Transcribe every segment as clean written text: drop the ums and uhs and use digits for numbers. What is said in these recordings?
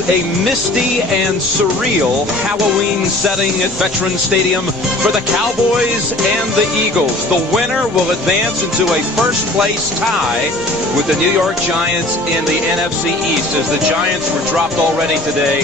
is a misty and surreal Halloween setting at Veterans Stadium for the Cowboys and the Eagles. The winner will advance into a first-place tie with the New York Giants in the NFC East, as the Giants were dropped already today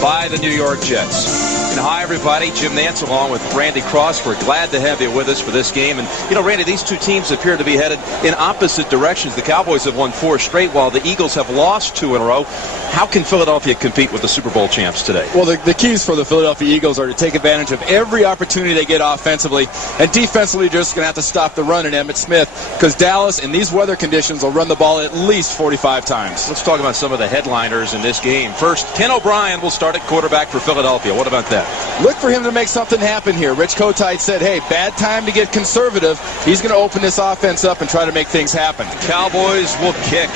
by the New York Jets. And hi, everybody. Jim Nantz along with Randy Cross. We're glad to have you with us for this game. And, you know, Randy, these two teams appear to be headed in opposite directions. The Cowboys have won 4 straight, while the Eagles have lost 2 in a row. How can Philadelphia compete with the Super Bowl champs today? Well, the keys for the Philadelphia Eagles are to take advantage of every opportunity they get offensively. And defensively, they're just going to have to stop the run in Emmitt Smith, because Dallas, in these weather conditions, will run the ball at least 45 times. Let's talk about some of the headliners in this game. First, Ken O'Brien will start at quarterback for Philadelphia. What about that? Look for him to make something happen here. Rich Kotite said, hey, bad time to get conservative. He's going to open this offense up and try to make things happen. Cowboys will kick.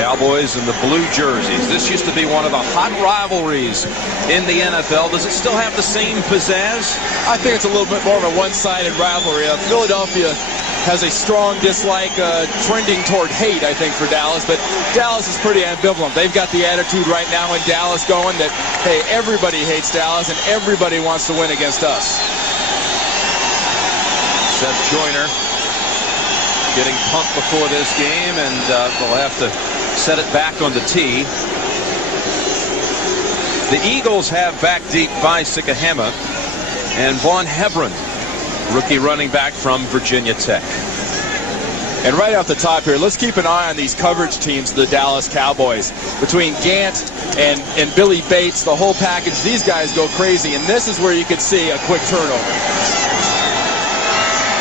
Cowboys in the blue jerseys. This used to be one of the hot rivalries in the NFL. Does it still have the same pizzazz? I think it's a little bit more of a one-sided rivalry. Philadelphia has a strong dislike, trending toward hate, I think, for Dallas. But Dallas is pretty ambivalent. They've got the attitude right now in Dallas going that, hey, everybody hates Dallas and everybody wants to win against us. Seth Joyner getting pumped before this game, and they'll have to set it back on the tee. The Eagles have back deep Vi Sikahema and Vaughn Hebron, rookie running back from Virginia Tech. And right off the top here, let's keep an eye on these coverage teams, the Dallas Cowboys. Between Gant and Billy Bates, the whole package, these guys go crazy. And this is where you could see a quick turnover.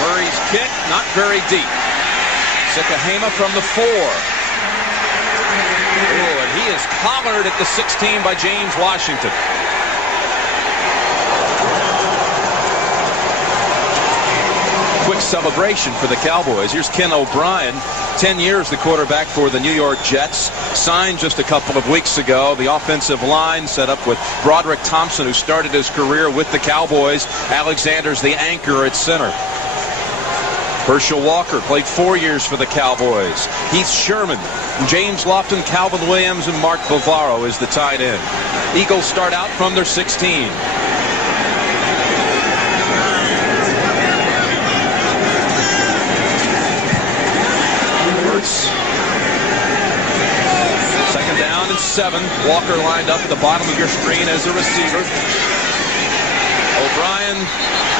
Murray's kick, not very deep. Sikahema from the 4. Oh, and he is collared at the 16 by James Washington. Quick celebration for the Cowboys. Here's Ken O'Brien, 10 years the quarterback for the New York Jets, signed just a couple of weeks ago. The offensive line set up with Broderick Thompson, who started his career with the Cowboys. Alexander's the anchor at center. Herschel Walker played 4 years for the Cowboys. Heath Sherman, James Lofton, Calvin Williams, and Mark Bavaro is the tight end. Eagles start out from their 16. Second down and 7. Walker lined up at the bottom of your screen as a receiver. O'Brien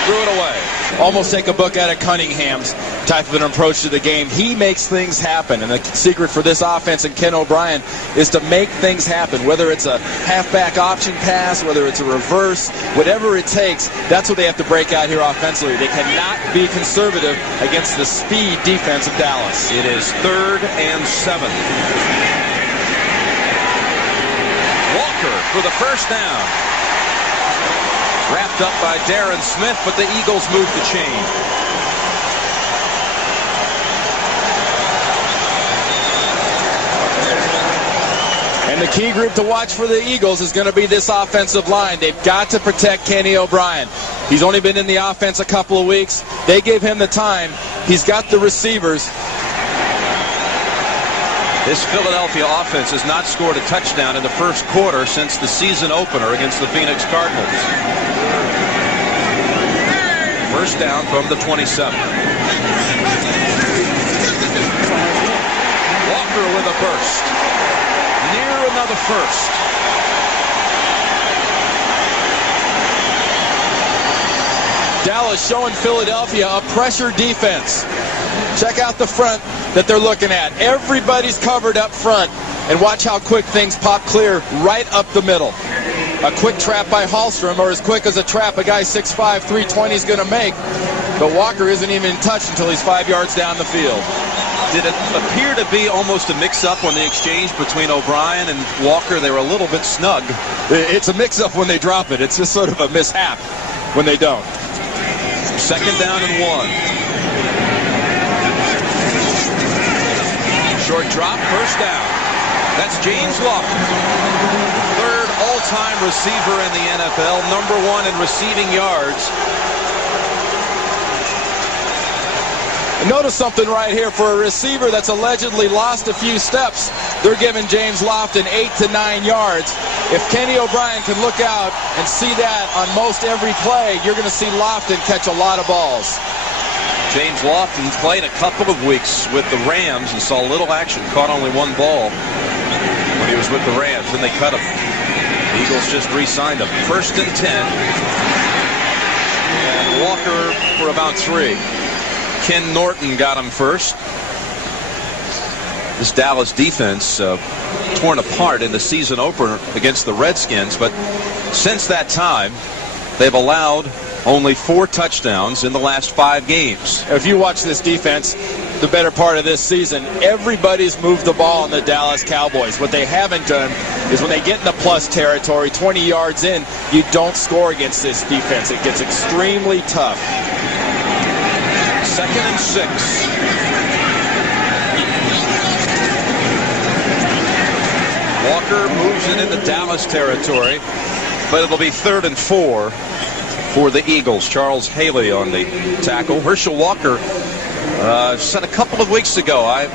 threw it away. Almost take a book out of Cunningham's type of an approach to the game. He makes things happen, and the secret for this offense and Ken O'Brien is to make things happen, whether it's a halfback option pass, whether it's a reverse, whatever it takes. That's what they have to break out here offensively. They cannot be conservative against the speed defense of Dallas. It is 3rd and 7. Walker for the first down. Wrapped up by Darren Smith, but the Eagles move the chain. And the key group to watch for the Eagles is going to be this offensive line. They've got to protect Kenny O'Brien. He's only been in the offense a couple of weeks. They gave him the time. He's got the receivers. This Philadelphia offense has not scored a touchdown in the first quarter since the season opener against the Phoenix Cardinals. First down from the 27. Walker with a burst. Near another first. Dallas showing Philadelphia a pressure defense. Check out the front that they're looking at. Everybody's covered up front. And watch how quick things pop clear right up the middle. A quick trap by Hallstrom, or as quick as a trap a guy 6'5", 320 is going to make. But Walker isn't even in touch until he's 5 yards down the field. Did it appear to be almost a mix-up on the exchange between O'Brien and Walker? They were a little bit snug. It's a mix-up when they drop it. It's just sort of a mishap when they don't. Second down and 1. Short drop, first down. That's James Lofton, third all-time receiver in the NFL, number 1 in receiving yards. And notice something right here for a receiver that's allegedly lost a few steps. they're giving James Lofton 8 to 9 yards. If Kenny O'Brien can look out and see that on most every play, you're going to see Lofton catch a lot of balls. James Lofton played a couple of weeks with the Rams and saw little action, caught only one ball when he was with the Rams. Then they cut him. The Eagles just re-signed him. 1st and 10. And Walker for about 3. Ken Norton got him first. This Dallas defense torn apart in the season opener against the Redskins, but since that time, they've allowed only 4 touchdowns in the last 5 games. If you watch this defense, the better part of this season, everybody's moved the ball on the Dallas Cowboys. What they haven't done is when they get in the plus territory, 20 yards in, you don't score against this defense. It gets extremely tough. 2nd and 6. Walker moves it into Dallas territory, but it'll be 3rd and 4 for the Eagles. Charles Haley on the tackle. Herschel Walker said a couple of weeks ago, I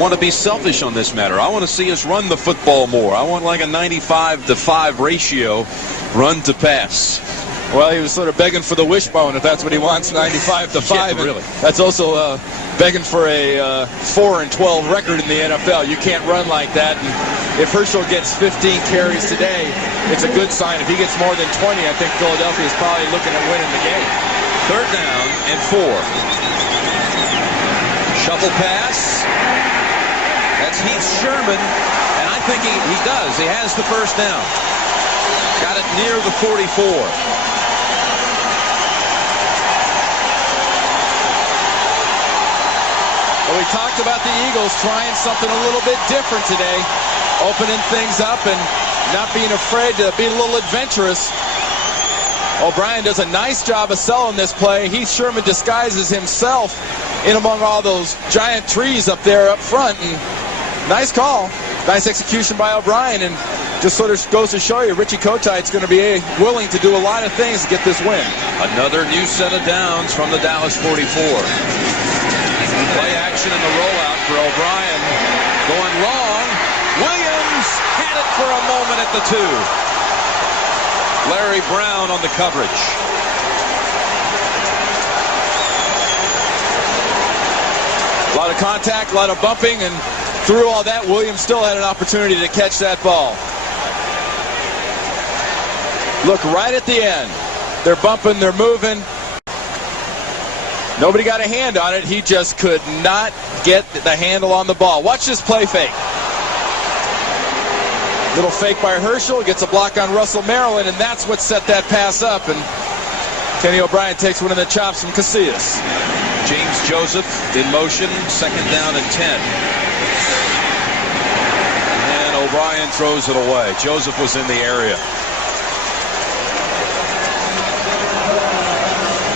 want to be selfish on this matter. I want to see us run the football more. I want like a 95-to-5 ratio run to pass. Well, he was sort of begging for the wishbone, if that's what he wants, 95-to-5. Yeah, really. That's also begging for a 4-12 record in the NFL. You can't run like that. And if Herschel gets 15 carries today, it's a good sign. If he gets more than 20, I think Philadelphia is probably looking at winning the game. 3rd down and 4. Shuffle pass. That's Heath Sherman, and I think he does. He has the 1st down. Got it near the 44. Well, we talked about the Eagles trying something a little bit different today, opening things up and not being afraid to be a little adventurous. O'Brien does a nice job of selling this play. Heath Sherman disguises himself in among all those giant trees up there up front. And nice call. Nice execution by O'Brien. And just sort of goes to show you Richie Kotite's going to be willing to do a lot of things to get this win. Another new set of downs from the Dallas 44. Play action in the rollout for O'Brien. Going long. Williams had it for a moment at the 2. Larry Brown on the coverage. A lot of contact, a lot of bumping, and through all that, Williams still had an opportunity to catch that ball. Look right at the end. They're bumping, they're moving. Nobody got a hand on it. He just could not get the handle on the ball. Watch this play fake. Little fake by Herschel. Gets a block on Russell Maryland, and that's what set that pass up. And Kenny O'Brien takes one of the chops from Casillas. James Joseph in motion. 2nd down and 10. And O'Brien throws it away. Joseph was in the area.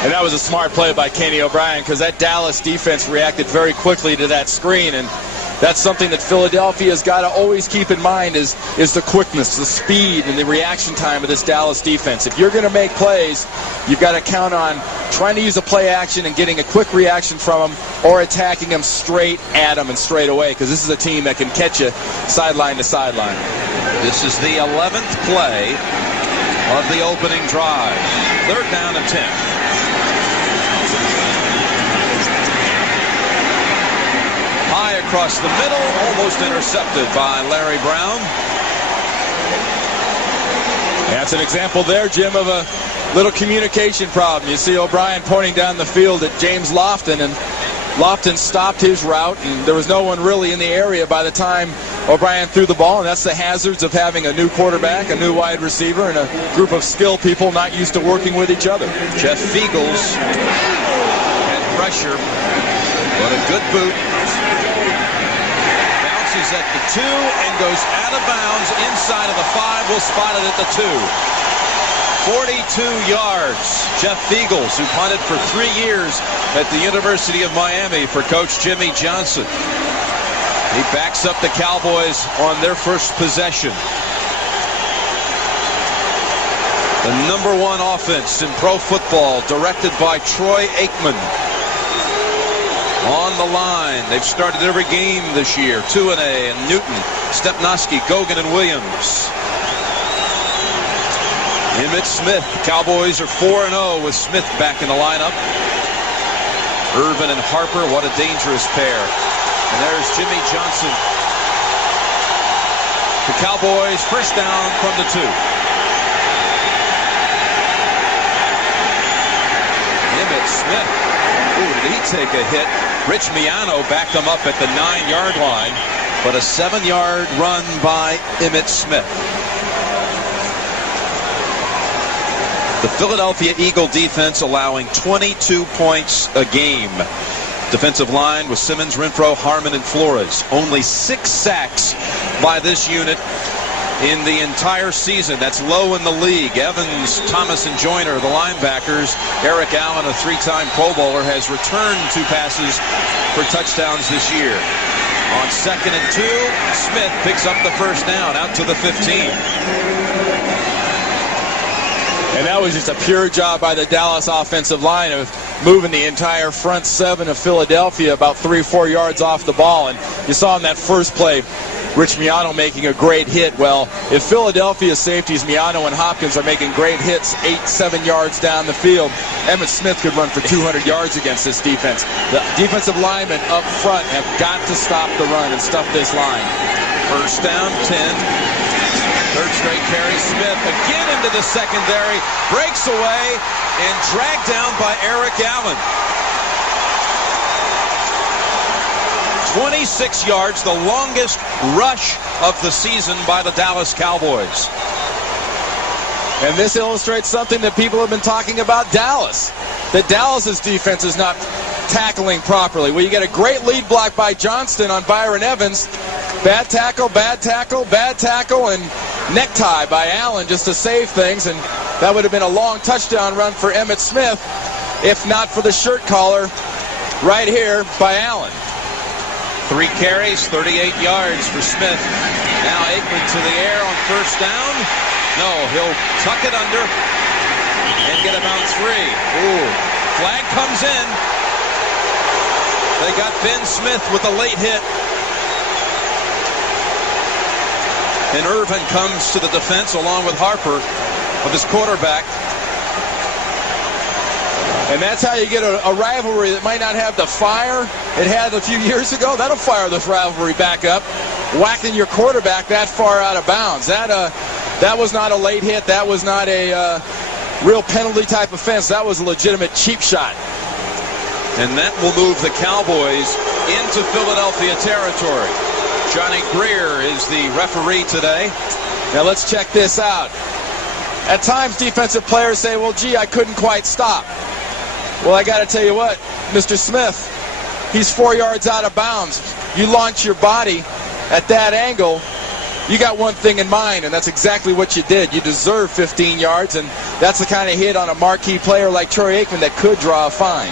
And that was a smart play by Kenny O'Brien, because that Dallas defense reacted very quickly to that screen, and that's something that Philadelphia's got to always keep in mind is the quickness, the speed, and the reaction time of this Dallas defense. If you're going to make plays, you've got to count on trying to use a play action and getting a quick reaction from them, or attacking them straight at them and straight away, because this is a team that can catch you sideline to sideline. This is the 11th play of the opening drive. 3rd down and 10. High across the middle, almost intercepted by Larry Brown. That's an example there, Jim, of a little communication problem. You see O'Brien pointing down the field at James Lofton, and Lofton stopped his route, and there was no one really in the area by the time O'Brien threw the ball, and that's the hazards of having a new quarterback, a new wide receiver, and a group of skilled people not used to working with each other. Jeff Feagles had pressure, but a good boot. Bounces at the 2 and goes out of bounds inside of the 5. We'll spot it at the 2. 42 yards. Jeff Feagles, who punted for 3 years at the University of Miami for Coach Jimmy Johnson. He backs up the Cowboys on their first possession. The #1 offense in pro football, directed by Troy Aikman. on the line. They've started every game this year. Tuane and Newton, Stepnoski, Gogan, and Williams. Emmitt Smith. Cowboys are 4-0 with Smith back in the lineup. Irvin and Harper, what a dangerous pair. And there's Jimmy Johnson. The Cowboys first down from the 2. Emmitt Smith. Ooh, did he take a hit? Rich Miano backed him up at the 9-yard line, but a 7-yard run by Emmitt Smith. The Philadelphia Eagle defense allowing 22 points a game. Defensive line with Simmons, Renfro, Harmon, and Flores. Only 6 sacks by this unit in the entire season. That's low in the league. Evans, Thomas, and Joyner, the linebackers. Eric Allen, a 3-time Pro Bowler, has returned 2 passes for touchdowns this year. On 2nd and 2, Smith picks up the first down out to the 15. And that was just a pure job by the Dallas offensive line of moving the entire front 7 of Philadelphia about 3-4 yards off the ball. And you saw in that first play, Rich Miano making a great hit. Well, if Philadelphia's safeties, Miano and Hopkins, are making great hits 8-7 yards down the field, Emmitt Smith could run for 200 yards against this defense. The defensive linemen up front have got to stop the run and stuff this line. First down, 10. Third straight carry. Smith again into the secondary. Breaks away and dragged down by Eric Allen. 26 yards, the longest rush of the season by the Dallas Cowboys. And this illustrates something that people have been talking about Dallas. That Dallas's defense is not tackling properly. Well, you get a great lead block by Johnston on Byron Evans. Bad tackle, bad tackle, bad tackle, and necktie by Allen just to save things. And that would have been a long touchdown run for Emmitt Smith if not for the shirt collar right here by Allen. 3 carries, 38 yards for Smith. Now Aikman to the air on first down. No, he'll tuck it under and get about 3. Ooh, flag comes in. They got Ben Smith with a late hit. And Irvin comes to the defense along with Harper of his quarterback. And that's how you get a rivalry that might not have the fire it had a few years ago. That'll fire this rivalry back up. Whacking your quarterback that far out of bounds. That was not a late hit. That was not a real penalty type offense. That was a legitimate cheap shot. And that will move the Cowboys into Philadelphia territory. Johnny Greer is the referee today. Now let's check this out. At times defensive players say, well, gee, I couldn't quite stop. Well, I got to tell you what, Mr. Smith, he's 4 yards out of bounds. You launch your body at that angle, you got one thing in mind, and that's exactly what you did. You deserve 15 yards, and that's the kind of hit on a marquee player like Troy Aikman that could draw a fine.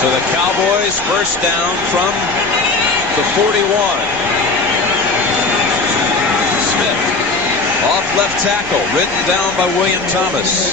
So the Cowboys first down from the 41. Smith off left tackle, ridden down by William Thomas.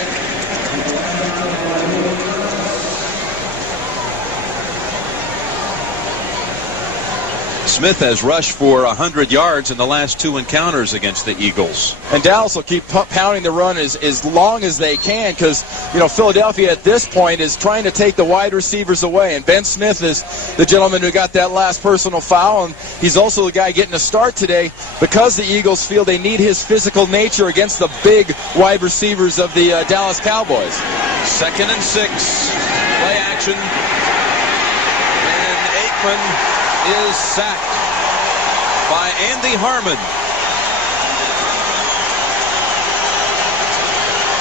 Smith has rushed for 100 yards in the last 2 encounters against the Eagles. And Dallas will keep pounding the run as long as they can because, you know, Philadelphia at this point is trying to take the wide receivers away. And Ben Smith is the gentleman who got that last personal foul, and he's also the guy getting a start today because the Eagles feel they need his physical nature against the big wide receivers of the Dallas Cowboys. 2nd and 6. Play action. And Aikman is sacked by Andy Harmon.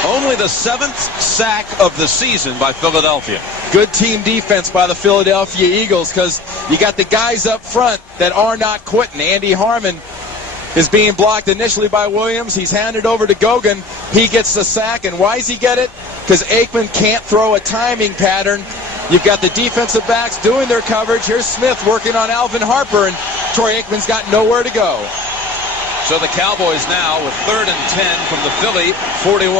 Only the 7th sack of the season by Philadelphia. Good team defense by the Philadelphia Eagles because you got the guys up front that are not quitting. Andy Harmon is being blocked initially by Williams. He's handed over to Gogan. He gets the sack, and why does he get it? Because Aikman can't throw a timing pattern. You've got the defensive backs doing their coverage. Here's Smith working on Alvin Harper, and Troy Aikman's got nowhere to go. So the Cowboys now with 3rd and 10 from the Philly 41.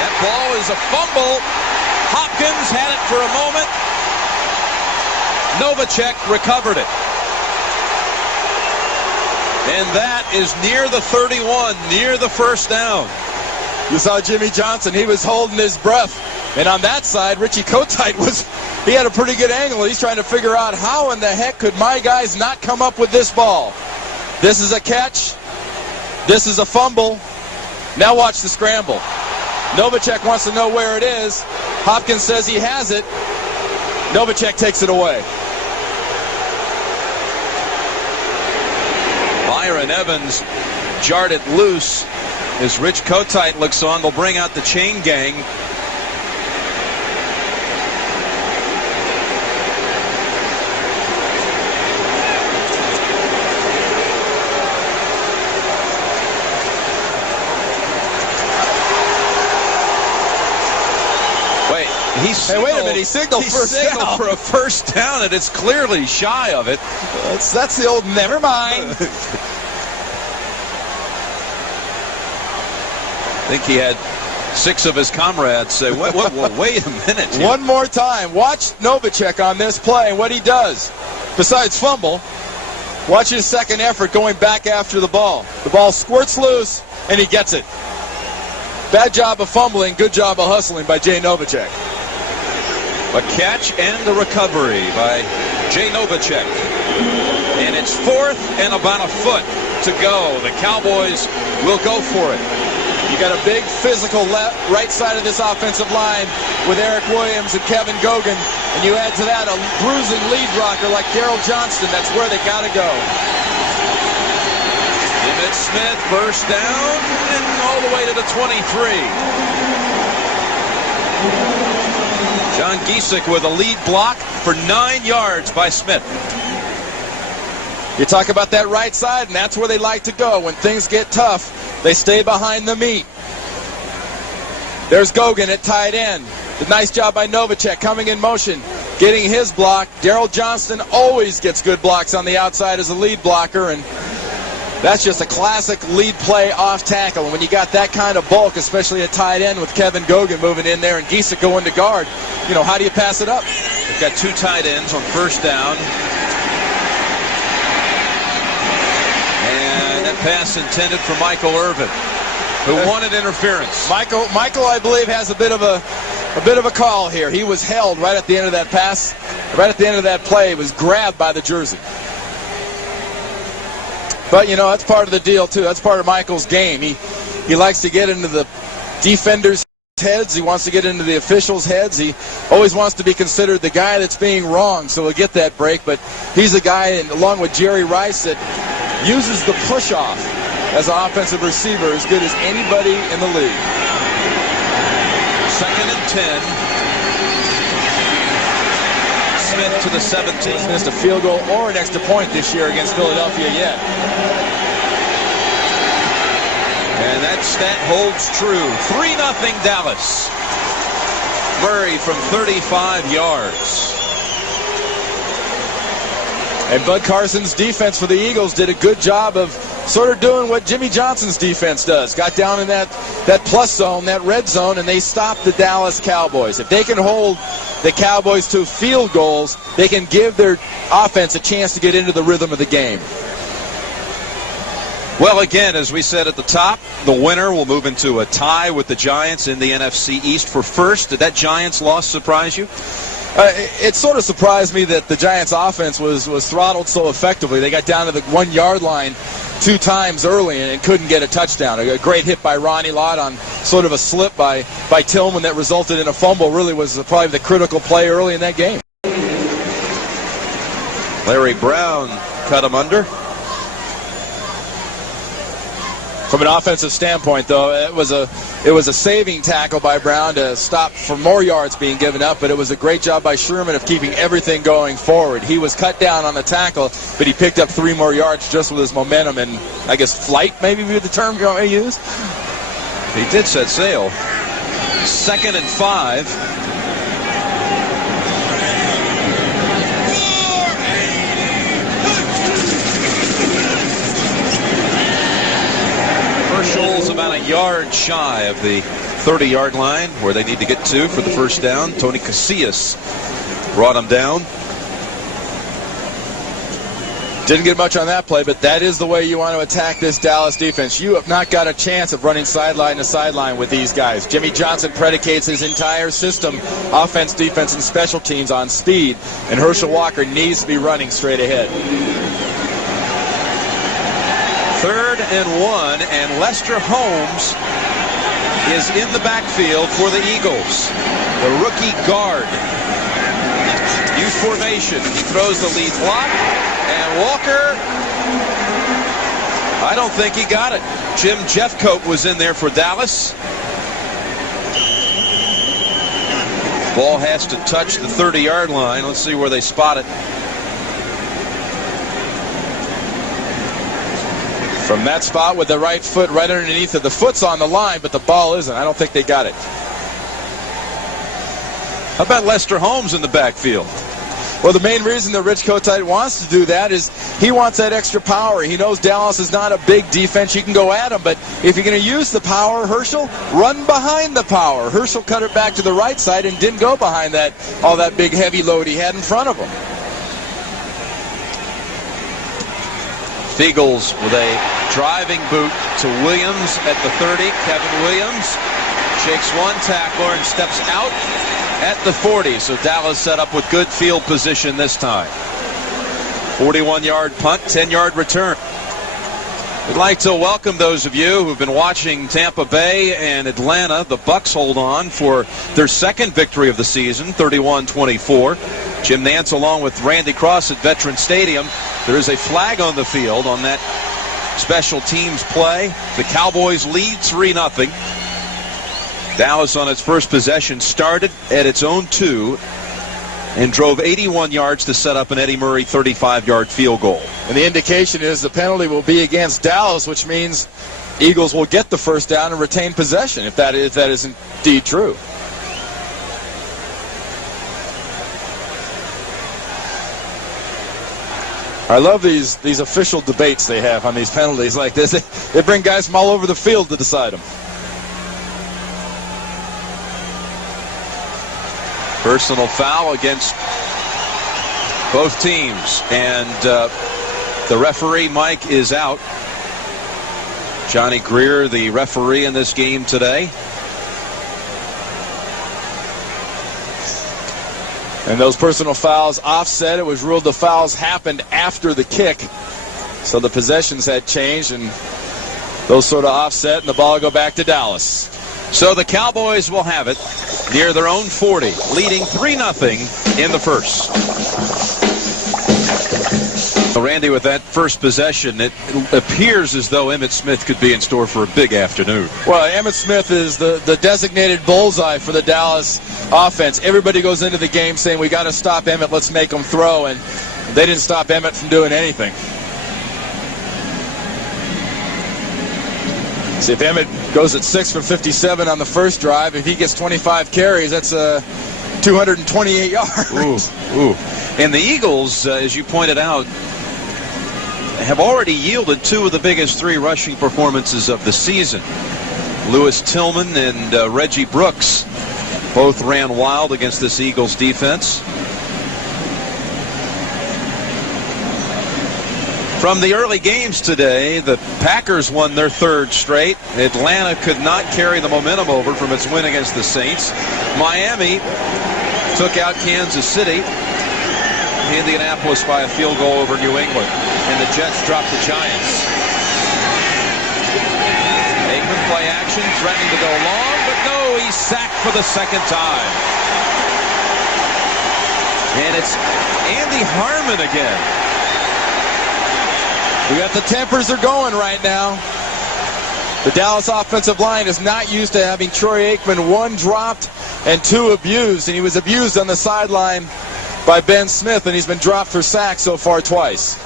That ball is a fumble. Hopkins Evans had it for a moment. Novacek recovered it. And that is near the 31, near the first down. You saw Jimmy Johnson. He was holding his breath. And on that side, Richie Kotite he had a pretty good angle. He's trying to figure out how in the heck could my guys not come up with this ball. This is a catch. This is a fumble. Now watch the scramble. Novacek wants to know where it is. Hopkins says he has it. Novacek takes it away. Byron Evans jarred it loose as Rich Kotite looks on. They'll bring out the chain gang. Hey, wait a minute. He signaled for a first down, and it's clearly shy of it. That's the old never mind. I think he had 6 of his comrades say, wait a minute. Here. One more time. Watch Novacek on this play and what he does. Besides fumble, watch his second effort going back after the ball. The ball squirts loose, and he gets it. Bad job of fumbling, good job of hustling by Jay Novacek. A catch and a recovery by Jay Novacek. And it's 4th and about a foot to go. The Cowboys will go for it. You got a big physical right side of this offensive line with Eric Williams and Kevin Gogan. And you add to that a bruising lead blocker like Daryl Johnston. That's where they got to go. Emmitt Smith burst down and all the way to the 23. John Giesick with a lead block for 9 yards by Smith. You talk about that right side, and that's where they like to go. When things get tough, they stay behind the meat. There's Gogan at tight end. A nice job by Novacek coming in motion, getting his block. Daryl Johnston always gets good blocks on the outside as a lead blocker, and that's just a classic lead play off tackle. And when you got that kind of bulk, especially at tight end with Kevin Gogan moving in there and Giesick going to guard, how do you pass it up? They've got 2 tight ends on first down. And that pass intended for Michael Irvin, who wanted interference. Michael, I believe, has a bit of a call here. He was held right at the end of that pass, right at the end of that play. He was grabbed by the jersey. But, that's part of the deal, too. That's part of Michael's game. He likes to get into the defenders' heads. He wants to get into the officials' heads. He always wants to be considered the guy that's being wrong, so he'll get that break. But he's a guy, and along with Jerry Rice, that uses the push-off as an offensive receiver as good as anybody in the league. 2nd and 10. Smith to the 17. Missed a field goal or an extra point this year against Philadelphia yet. And that stat holds true. 3-0 Dallas. Murray from 35 yards. And Bud Carson's defense for the Eagles did a good job of sort of doing what Jimmy Johnson's defense does. Got down in that plus zone, that red zone, and they stopped the Dallas Cowboys. If they can hold the Cowboys to field goals, they can give their offense a chance to get into the rhythm of the game. Well, again, as we said at the top, the winner will move into a tie with the Giants in the NFC East for first. Did that Giants loss surprise you? It sort of surprised me that the Giants' offense was throttled so effectively. They got down to the 1-yard line 2 times early and couldn't get a touchdown. A great hit by Ronnie Lott on sort of a slip by Tillman that resulted in a fumble. Really was probably the critical play early in that game. Larry Brown cut him under. From an offensive standpoint, though, it was a saving tackle by Brown to stop for more yards being given up, but it was a great job by Sherman of keeping everything going forward. He was cut down on the tackle, but he picked up 3 more yards just with his momentum and, I guess, flight maybe be the term you want to use. He did set sail. 2nd and 5. About a yard shy of the 30-yard line where they need to get to for the first down. Tony Casillas brought him down. Didn't get much on that play, but that is the way you want to attack this Dallas defense. You have not got a chance of running sideline to sideline with these guys. Jimmy Johnson predicates his entire system, offense, defense, and special teams on speed, and Herschel Walker needs to be running straight ahead. 3rd and 1, and Lester Holmes is in the backfield for the Eagles. The rookie guard. Youth formation. He throws the lead block. And Walker, I don't think he got it. Jim Jeffcoat was in there for Dallas. Ball has to touch the 30-yard line. Let's see where they spot it. From that spot with the right foot right underneath it. The foot's on the line, but the ball isn't. I don't think they got it. How about Lester Holmes in the backfield? Well, the main reason that Rich Kotite wants to do that is he wants that extra power. He knows Dallas is not a big defense. You can go at him, but if you're going to use the power, Herschel, run behind the power. Herschel cut it back to the right side and didn't go behind all that big heavy load he had in front of him. Eagles with a driving boot to Williams at the 30. Kevin Williams shakes one tackler and steps out at the 40. So Dallas set up with good field position this time. 41-yard punt, 10-yard return. We'd like to welcome those of you who've been watching Tampa Bay and Atlanta. The Bucks hold on for their second victory of the season, 31-24. Jim Nantz along with Randy Cross at Veterans Stadium. There is a flag on the field on that special teams play. The Cowboys lead 3-0. Dallas on its first possession started at its own 2 and drove 81 yards to set up an Eddie Murray 35-yard field goal. And the indication is the penalty will be against Dallas, which means Eagles will get the first down and retain possession, if that is indeed true. I love these official debates they have on these penalties like this. They bring guys from all over the field to decide them. Personal foul against both teams, and the referee, Mike, is out. Johnny Greer, the referee in this game today. And those personal fouls offset. It was ruled the fouls happened after the kick. So the possessions had changed, and those sort of offset, and the ball will go back to Dallas. So the Cowboys will have it near their own 40, leading 3-0 in the first. Randy, with that first possession, it appears as though Emmitt Smith could be in store for a big afternoon. Well, Emmitt Smith is the designated bullseye for the Dallas offense. Everybody goes into the game saying, we got to stop Emmitt, let's make him throw, and they didn't stop Emmitt from doing anything. See, if Emmitt goes at 6 for 57 on the first drive, if he gets 25 carries, that's 228 yards. Ooh. And the Eagles, as you pointed out, have already yielded 2 of the biggest 3 rushing performances of the season. Lewis Tillman and Reggie Brooks both ran wild against this Eagles defense. From the early games today, the Packers won their 3rd straight. Atlanta could not carry the momentum over from its win against the Saints. Miami took out Kansas City. Indianapolis by a field goal over New England. And the Jets dropped the Giants. Aikman play action, threatening to go long, but no, he's sacked for the 2nd time. And it's Andy Harmon again. We got the tempers are going right now. The Dallas offensive line is not used to having Troy Aikman 1 dropped and 2 abused, and he was abused on the sideline by Ben Smith, and he's been dropped for sacks so far twice.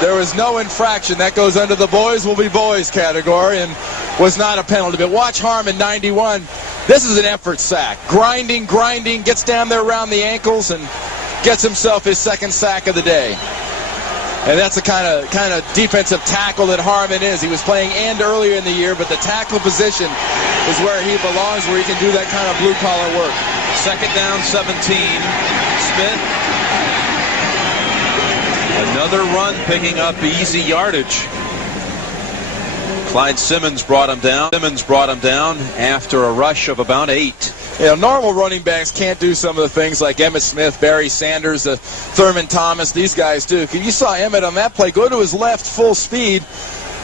There was no infraction. That goes under the boys will be boys category and was not a penalty. But watch Harmon, 91. This is an effort sack. Grinding, gets down there around the ankles, and gets himself his second sack of the day. And that's the kind of defensive tackle that Harmon is. He was playing end earlier in the year, but the tackle position is where he belongs, where he can do that kind of blue-collar work. Second down, 17. Smith. Another run picking up easy yardage. Clyde Simmons brought him down after a rush of about 8. You know, normal running backs can't do some of the things like Emmitt Smith, Barry Sanders, Thurman Thomas, these guys do. You saw Emmitt on that play go to his left full speed,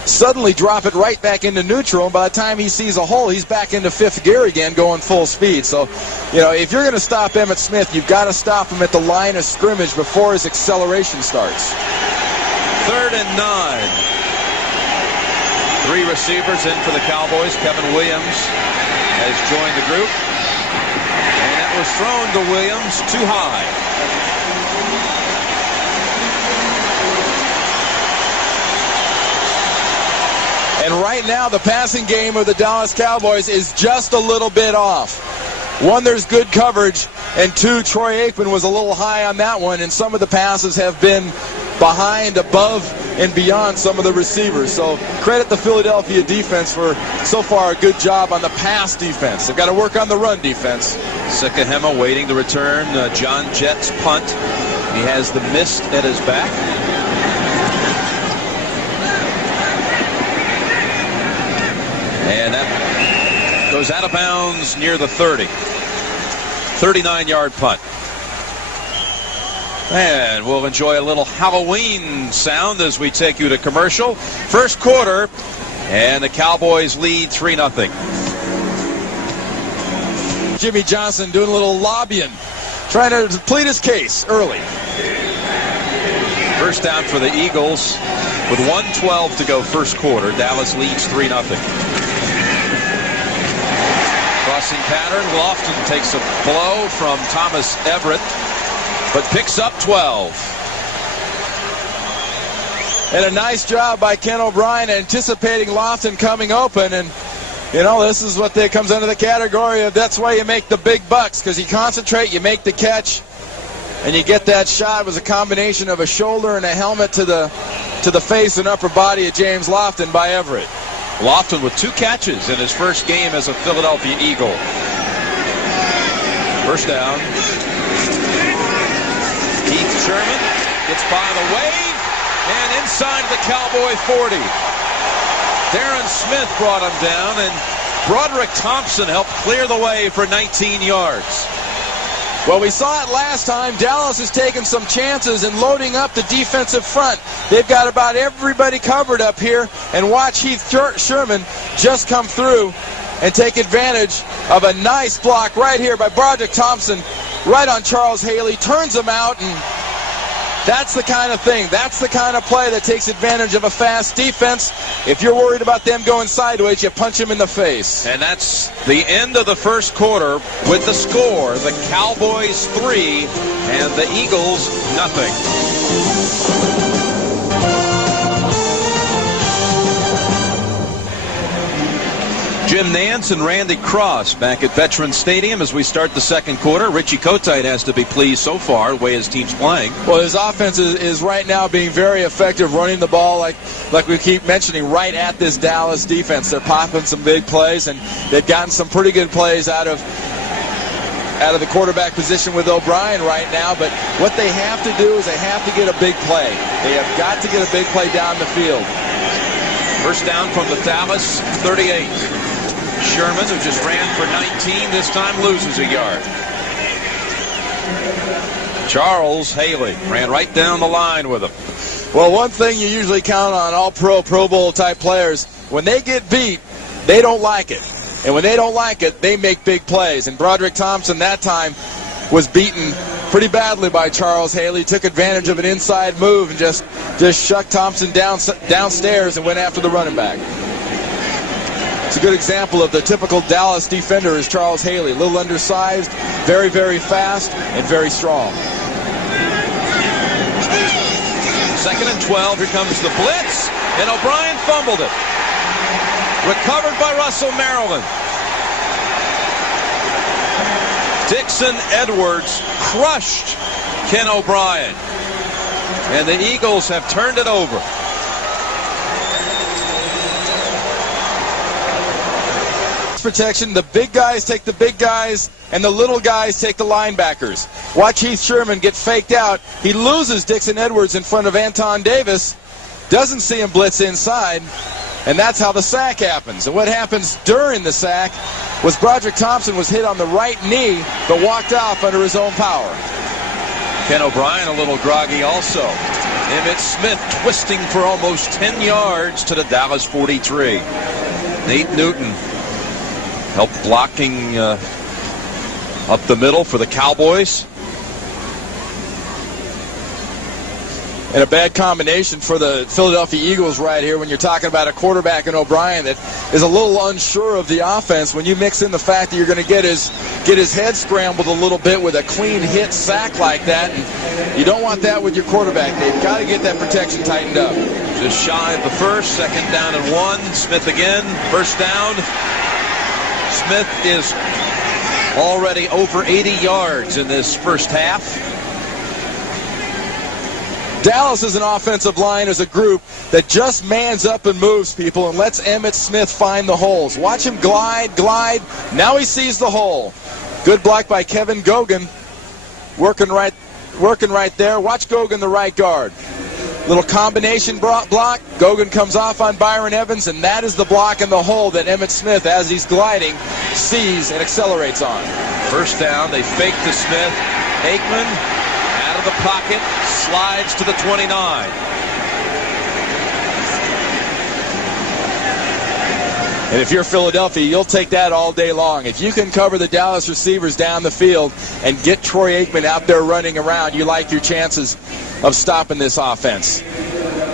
suddenly drop it right back into neutral, and by the time he sees a hole, he's back into fifth gear again going full speed. So, you know, if you're going to stop Emmitt Smith, you've got to stop him at the line of scrimmage before his acceleration starts. 3rd and 9. 3 receivers in for the Cowboys. Kevin Williams has joined the group. And that was thrown to Williams too high. And right now, the passing game of the Dallas Cowboys is just a little bit off. 1, there's good coverage, and 2, Troy Aikman was a little high on that one, and some of the passes have been behind, above, and beyond some of the receivers. So credit the Philadelphia defense for so far a good job on the pass defense. They've got to work on the run defense. Sikahema waiting to return John Jett's punt. He has the mist at his back. And that goes out of bounds near the 30. 39-yard punt. And we'll enjoy a little Halloween sound as we take you to commercial. First quarter, and the Cowboys lead 3-0. Jimmy Johnson doing a little lobbying, trying to plead his case early. First down for the Eagles with 1:12 to go first quarter. Dallas leads 3-0. Crossing pattern. Lofton takes a blow from Thomas Everett, but picks up 12. And a nice job by Ken O'Brien anticipating Lofton coming open. And, you know, this is what comes under the category of that's why you make the big bucks, because you concentrate, you make the catch, and you get that shot. It was a combination of a shoulder and a helmet to the face and upper body of James Lofton by Everett. Lofton with 2 catches in his first game as a Philadelphia Eagle. First down. Keith Sherman gets by the wave and inside the Cowboy 40. Darren Smith brought him down, and Broderick Thompson helped clear the way for 19 yards. Well, we saw it last time. Dallas has taken some chances in loading up the defensive front. They've got about everybody covered up here, and watch Heath Sherman just come through and take advantage of a nice block right here by Broderick Thompson, right on Charles Haley, turns him out, and that's the kind of thing. That's the kind of play that takes advantage of a fast defense. If you're worried about them going sideways, you punch them in the face. And that's the end of the first quarter with the score. The Cowboys 3 and the Eagles nothing. Jim Nantz and Randy Cross back at Veterans Stadium as we start the second quarter. Richie Kotite has to be pleased so far the way his team's playing. Well, his offense is right now being very effective, running the ball like we keep mentioning, right at this Dallas defense. They're popping some big plays, and they've gotten some pretty good plays out of the quarterback position with O'Brien right now. But what they have to do is they have to get a big play. They have got to get a big play down the field. First down from the Dallas 38. Sherman, who just ran for 19, this time loses a yard. Charles Haley ran right down the line with him. Well, one thing you usually count on all Pro Bowl type players, when they get beat, they don't like it. And when they don't like it, they make big plays. And Broderick Thompson that time was beaten pretty badly by Charles Haley, took advantage of an inside move and just shucked Thompson downstairs and went after the running back. It's a good example of the typical Dallas defender is Charles Haley. A little undersized, very, very fast, and very strong. Second and 12. Here comes the blitz, and O'Brien fumbled it. Recovered by Russell Maryland. Dixon Edwards crushed Ken O'Brien. And the Eagles have turned it over. Protection, the big guys take the big guys, and the little guys take the linebackers. Watch Heath Sherman get faked out. He loses Dixon Edwards in front of Anton Davis. Doesn't see him blitz inside, and that's how the sack happens. And what happens during the sack was Broderick Thompson was hit on the right knee, but walked off under his own power. Ken O'Brien a little groggy also. Emmitt Smith twisting for almost 10 yards to the Dallas 43. Nate Newton helped blocking up the middle for the Cowboys. And a bad combination for the Philadelphia Eagles right here when you're talking about a quarterback in O'Brien that is a little unsure of the offense. When you mix in the fact that you're going to get his head scrambled a little bit with a clean hit sack like that, and you don't want that with your quarterback. They've got to get that protection tightened up. Just shy of the first, 2nd down and 1. Smith again, 1st down. Smith is already over 80 yards in this first half. Dallas is an offensive line as a group that just mans up and moves people and lets Emmitt Smith find the holes. Watch him glide. Now he sees the hole. Good block by Kevin Gogan. Working right there. Watch Gogan, the right guard. Little combination block. Gogan comes off on Byron Evans, and that is the block in the hole that Emmitt Smith, as he's gliding, sees and accelerates on. 1st down, they fake to Smith. Aikman out of the pocket, slides to the 29. And if you're Philadelphia, you'll take that all day long. If you can cover the Dallas receivers down the field and get Troy Aikman out there running around, you like your chances of stopping this offense.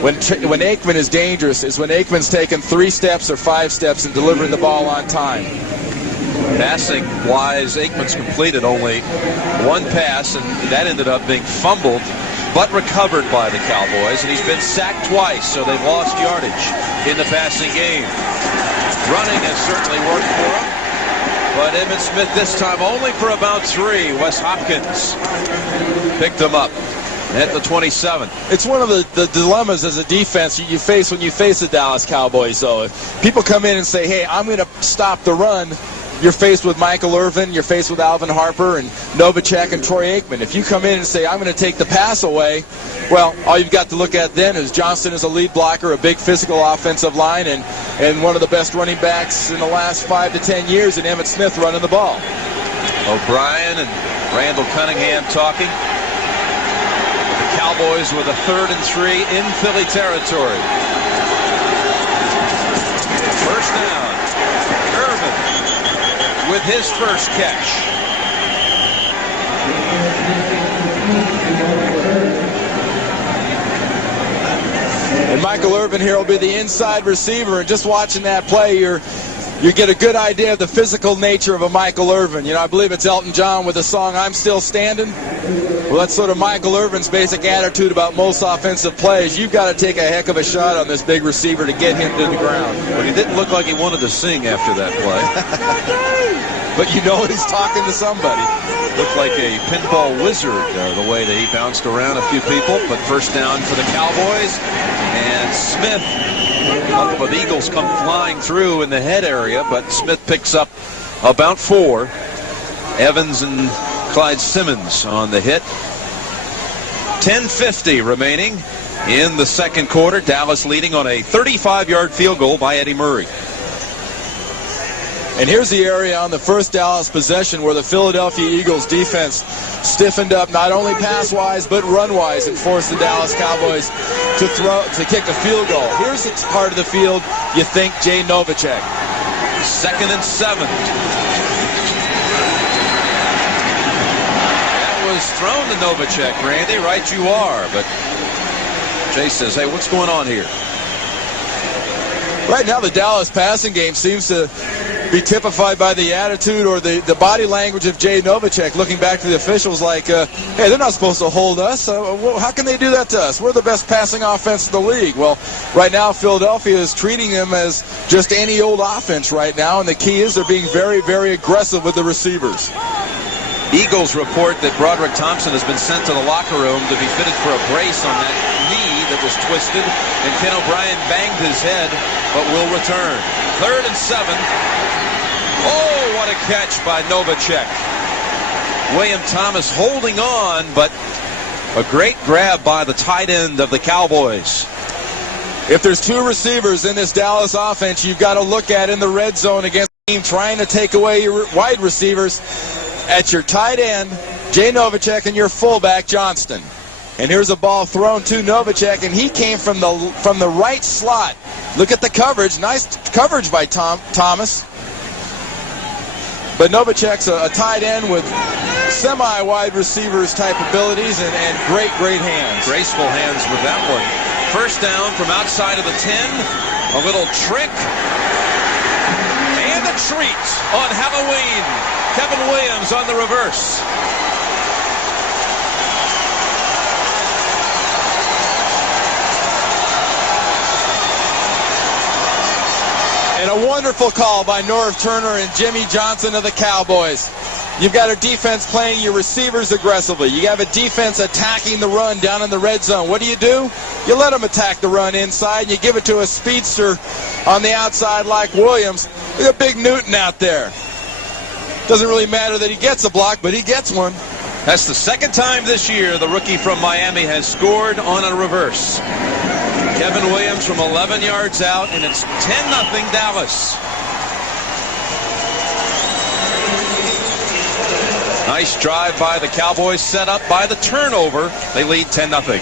When Aikman is dangerous is when Aikman's taken 3 steps or 5 steps and delivering the ball on time. Passing-wise, Aikman's completed only 1 pass, and that ended up being fumbled, but recovered by the Cowboys, and he's been sacked twice, so they've lost yardage in the passing game. Running has certainly worked for him, but Emmitt Smith this time only for about 3. Wes Hopkins picked him up at the 27. It's one of the dilemmas as a defense you face when you face the Dallas Cowboys, though. If people come in and say, hey, I'm going to stop the run, you're faced with Michael Irvin, you're faced with Alvin Harper and Novacek and Troy Aikman. If you come in and say, I'm going to take the pass away, well, all you've got to look at then is Johnston is a lead blocker, a big physical offensive line, and one of the best running backs in the last 5 to 10 years in Emmitt Smith running the ball. O'Brien and Randall Cunningham talking. The Cowboys with a 3rd and 3 in Philly territory. 1st down. Irvin with his first catch. And Michael Irvin here will be the inside receiver, and just watching that play, you get a good idea of the physical nature of a Michael Irvin. You know, I believe it's Elton John with the song I'm Still Standing. Well, that's sort of Michael Irvin's basic attitude about most offensive plays. You've got to take a heck of a shot on this big receiver to get him to the ground. But he didn't look like he wanted to sing after that play. But you know he's talking to somebody. Looked like a pinball wizard the way that he bounced around a few people. But 1st down for the Cowboys. And Smith, a couple of Eagles come flying through in the head area, but Smith picks up about 4. Evans and Clyde Simmons on the hit. 10:50 remaining in the 2nd quarter. Dallas leading on a 35-yard field goal by Eddie Murray. And here's the area on the first Dallas possession where the Philadelphia Eagles defense stiffened up not only pass-wise but run-wise and forced the Dallas Cowboys to kick a field goal. Here's the part of the field you think Jay Novacek. 2nd and 7. That was thrown to Novacek, Randy. Right you are. But Jay says, hey, what's going on here? Right now the Dallas passing game seems to be typified by the attitude or the body language of Jay Novacek, looking back to the officials like, hey, they're not supposed to hold us. How can they do that to us? We're the best passing offense in the league. Well, right now Philadelphia is treating them as just any old offense right now, and the key is they're being very, very aggressive with the receivers. Eagles report that Broderick Thompson has been sent to the locker room to be fitted for a brace on that knee that was twisted, and Ken O'Brien banged his head, but will return. 3rd and 7. Oh, what a catch by Novacek. William Thomas holding on, but a great grab by the tight end of the Cowboys. If there's two receivers in this Dallas offense you've got to look at in the red zone against the team trying to take away your wide receivers, at your tight end, Jay Novacek, and your fullback, Johnston. And here's a ball thrown to Novacek, and he came from the right slot. Look at the coverage. Nice coverage by Thomas. But Novacek's a tight end with semi-wide receivers type abilities and great hands. Graceful hands with that one. 1st down from outside of the 10. A little trick. And a treat on Halloween. Kevin Williams on the reverse. And a wonderful call by Norv Turner and Jimmy Johnson of the Cowboys. You've got a defense playing your receivers aggressively. You have a defense attacking the run down in the red zone. What do? You let them attack the run inside, and you give it to a speedster on the outside like Williams. Look at Big Newton out there. Doesn't really matter that he gets a block, but he gets one. That's the 2nd time this year the rookie from Miami has scored on a reverse. Kevin Williams from 11 yards out, and it's 10-0 Dallas. Nice drive by the Cowboys, set up by the turnover. They lead 10-0.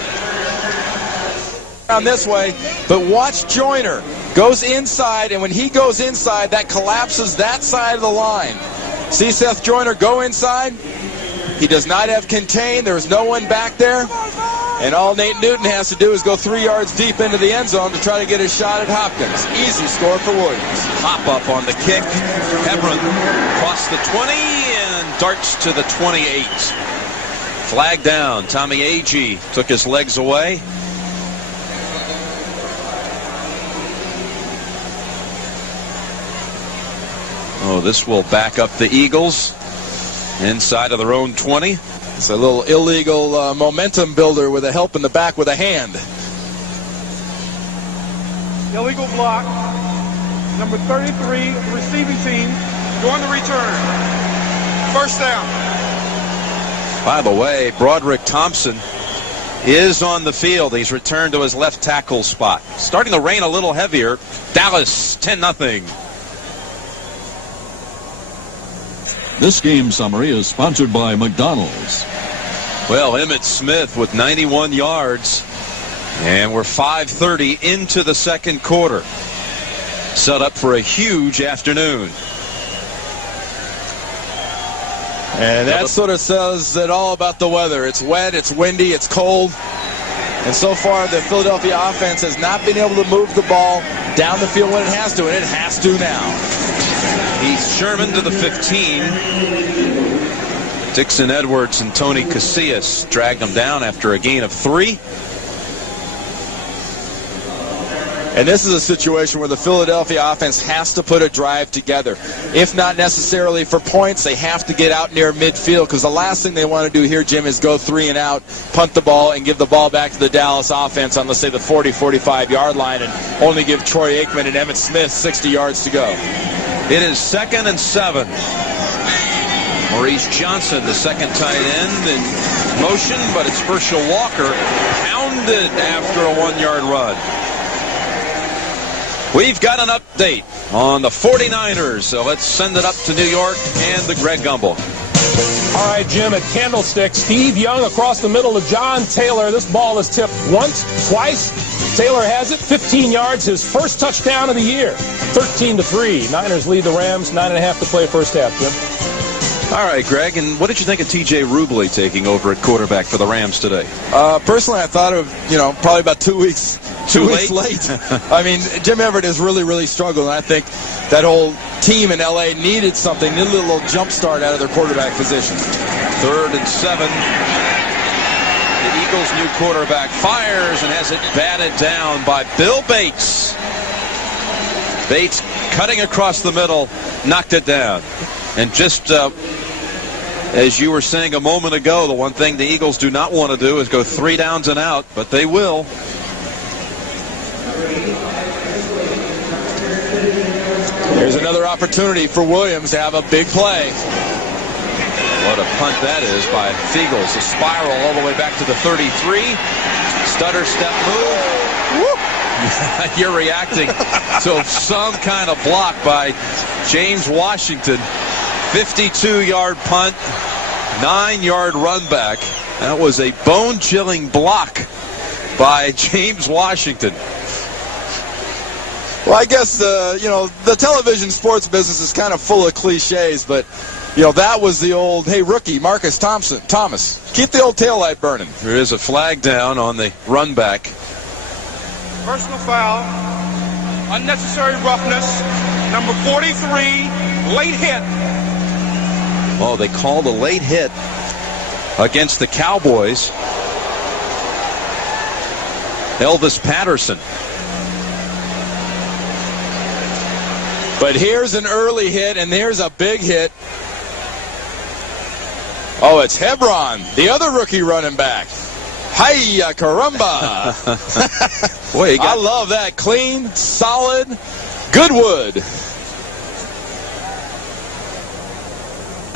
Down this way, but watch Joyner. Goes inside, and when he goes inside, that collapses that side of the line. See Seth Joyner go inside. He does not have contain. There's no one back there. And all Nate Newton has to do is go 3 yards deep into the end zone to try to get a shot at Hopkins. Easy score for Williams. Hop up on the kick. Hebron across the 20 and darts to the 28. Flag down. Tommy Agee took his legs away. Oh, this will back up the Eagles inside of their own 20. It's a little illegal momentum builder with a help in the back with a hand. Illegal block. Number 33, receiving team, going to return. 1st down. By the way, Broderick Thompson is on the field. He's returned to his left tackle spot. Starting to rain a little heavier. Dallas 10-0. This game summary is sponsored by McDonald's. Well, Emmitt Smith with 91 yards, and we're 5:30 into the 2nd quarter. Set up for a huge afternoon. And that sort of says it all about the weather. It's wet, it's windy, it's cold. And so far, the Philadelphia offense has not been able to move the ball down the field when it has to, and it has to now. Heath Sherman to the 15. Dixon Edwards and Tony Casillas dragged him down after a gain of 3. And this is a situation where the Philadelphia offense has to put a drive together. If not necessarily for points, they have to get out near midfield, because the last thing they want to do here, Jim, is go 3 and out, punt the ball, and give the ball back to the Dallas offense on, let's say, the 40-45-yard line, and only give Troy Aikman and Emmitt Smith 60 yards to go. It is 2nd and 7. Maurice Johnson, the 2nd tight end, in motion, but it's Herschel Walker pounded after a 1-yard run. We've got an update on the 49ers, so let's send it up to New York and the Greg Gumbel. All right, Jim, at Candlestick, Steve Young across the middle of John Taylor. This ball is tipped once, twice. Taylor has it, 15 yards, his first touchdown of the year. 13-3. Niners lead the Rams, 9.5 to play first half, Jim. All right, Greg, and what did you think of T.J. Rubley taking over at quarterback for the Rams today? Personally, I thought of, probably about 2 weeks. Too late. I mean, Jim Everett has really struggled, and I think that whole team in L.A. needed something, needed a little jump start out of their quarterback position. 3rd and 7. The Eagles' new quarterback fires and has it batted down by Bill Bates. Bates cutting across the middle, knocked it down. And just As you were saying a moment ago, the one thing the Eagles do not want to do is go 3 downs and out, but they will. Here's another opportunity for Williams to have a big play. What a punt that is by Fiegels. A spiral all the way back to the 33. Stutter step move. Woo! You're reacting to some kind of block by James Washington. 52-yard punt, 9-yard run back. That was a bone-chilling block by James Washington. Well, I guess the television sports business is kind of full of cliches, but that was the old, hey, rookie, Marcus Thomas, keep the old taillight burning. There is a flag down on the run back. Personal foul, unnecessary roughness, number 43, late hit. Oh, they called a late hit against the Cowboys. Elvis Patterson. But here's an early hit, and there's a big hit. Oh, it's Hebron, the other rookie running back. Hiya, caramba. Boy, I love that. Clean, solid, good wood.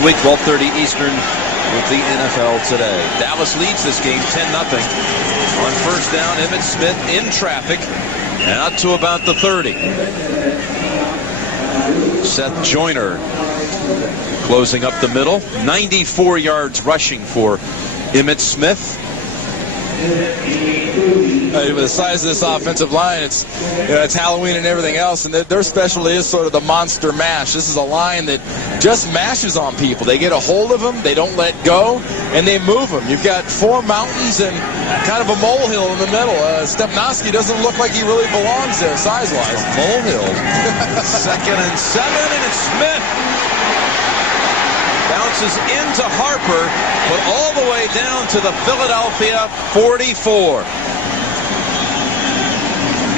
Week 12:30 Eastern with the NFL today. Dallas leads this game 10-0. On first down, Emmitt Smith in traffic and out to about the 30. Seth Joyner closing up the middle. 94 yards rushing for Emmitt Smith. With the size of this offensive line, it's Halloween and everything else, and their specialty is sort of the monster mash. This is a line that just mashes on people. They get a hold of them, they don't let go, and they move them. You've got 4 mountains and kind of a molehill in the middle. Stepnoski doesn't look like he really belongs there size-wise. Molehill. 2nd and 7, and it's Smith. Bounces into Harper, but all the way down to the Philadelphia 44.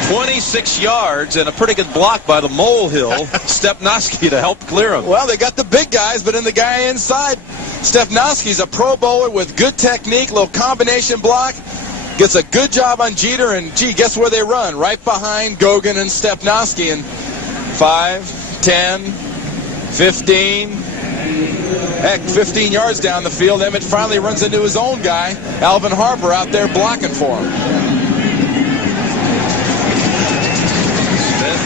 26 yards and a pretty good block by the molehill. Stepnoski to help clear him. Well, they got the big guys, but in the guy inside, Stepnoski's a pro bowler with good technique, little combination block. Gets a good job on Jeter, and guess where they run? Right behind Gogan and Stepnoski. And 5, 10, 15. Heck, 15 yards down the field, Emmitt finally runs into his own guy, Alvin Harper, out there blocking for him. Smith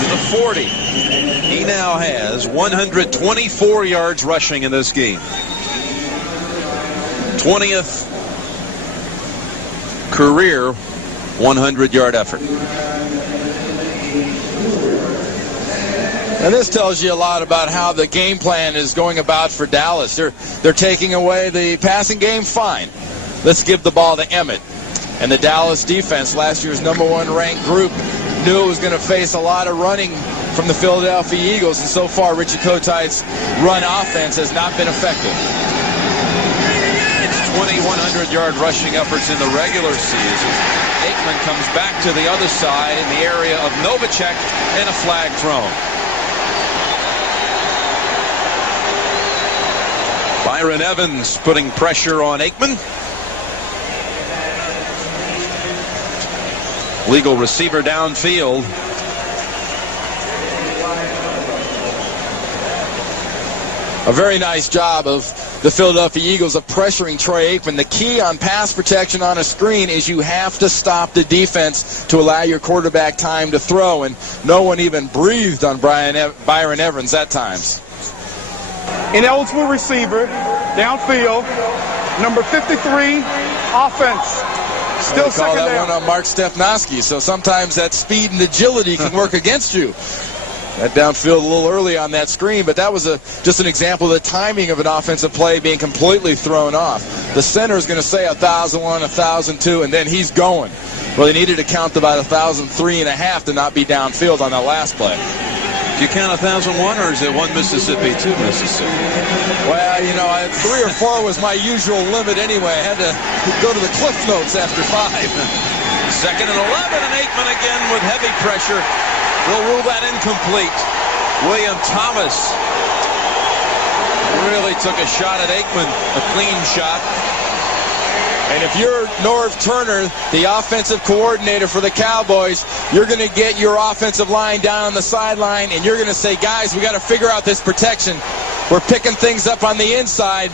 to the 40. He now has 124 yards rushing in this game. 20th career 100-yard effort. And this tells you a lot about how the game plan is going about for Dallas. They're taking away the passing game, fine. Let's give the ball to Emmitt. And the Dallas defense, last year's #1 ranked group, knew it was going to face a lot of running from the Philadelphia Eagles. And so far, Richie Kotite's run offense has not been effective. It's 2,100-yard rushing efforts in the regular season. Aikman comes back to the other side in the area of Novacek and a flag thrown. Byron Evans putting pressure on Aikman. Legal receiver downfield. A very nice job of the Philadelphia Eagles of pressuring Troy Aikman. The key on pass protection on a screen is you have to stop the defense to allow your quarterback time to throw, and no one even breathed on Byron Evans at times. Ineligible receiver, downfield, number 53, offense. Still Call second that down. one on Mark Stepnoski, so sometimes that speed and agility can work against you. That downfield a little early on that screen, but that was just an example of the timing of an offensive play being completely thrown off. The center is going to say 1,001, 1,002, and then he's going. Well, they needed to count about 1,003.5 to not be downfield on that last play. Do you count 1,001, or is it 1 Mississippi, 2 Mississippi? Well, 3 or 4 was my usual limit anyway. I had to go to the cliff notes after 5. 2nd and 11, and Aikman again with heavy pressure. We'll rule that incomplete. William Thomas Really took a shot at Aikman, a clean shot. And if you're Norv Turner, the offensive coordinator for the Cowboys, you're going to get your offensive line down on the sideline, and you're going to say, guys, we got to figure out this protection. We're picking things up on the inside,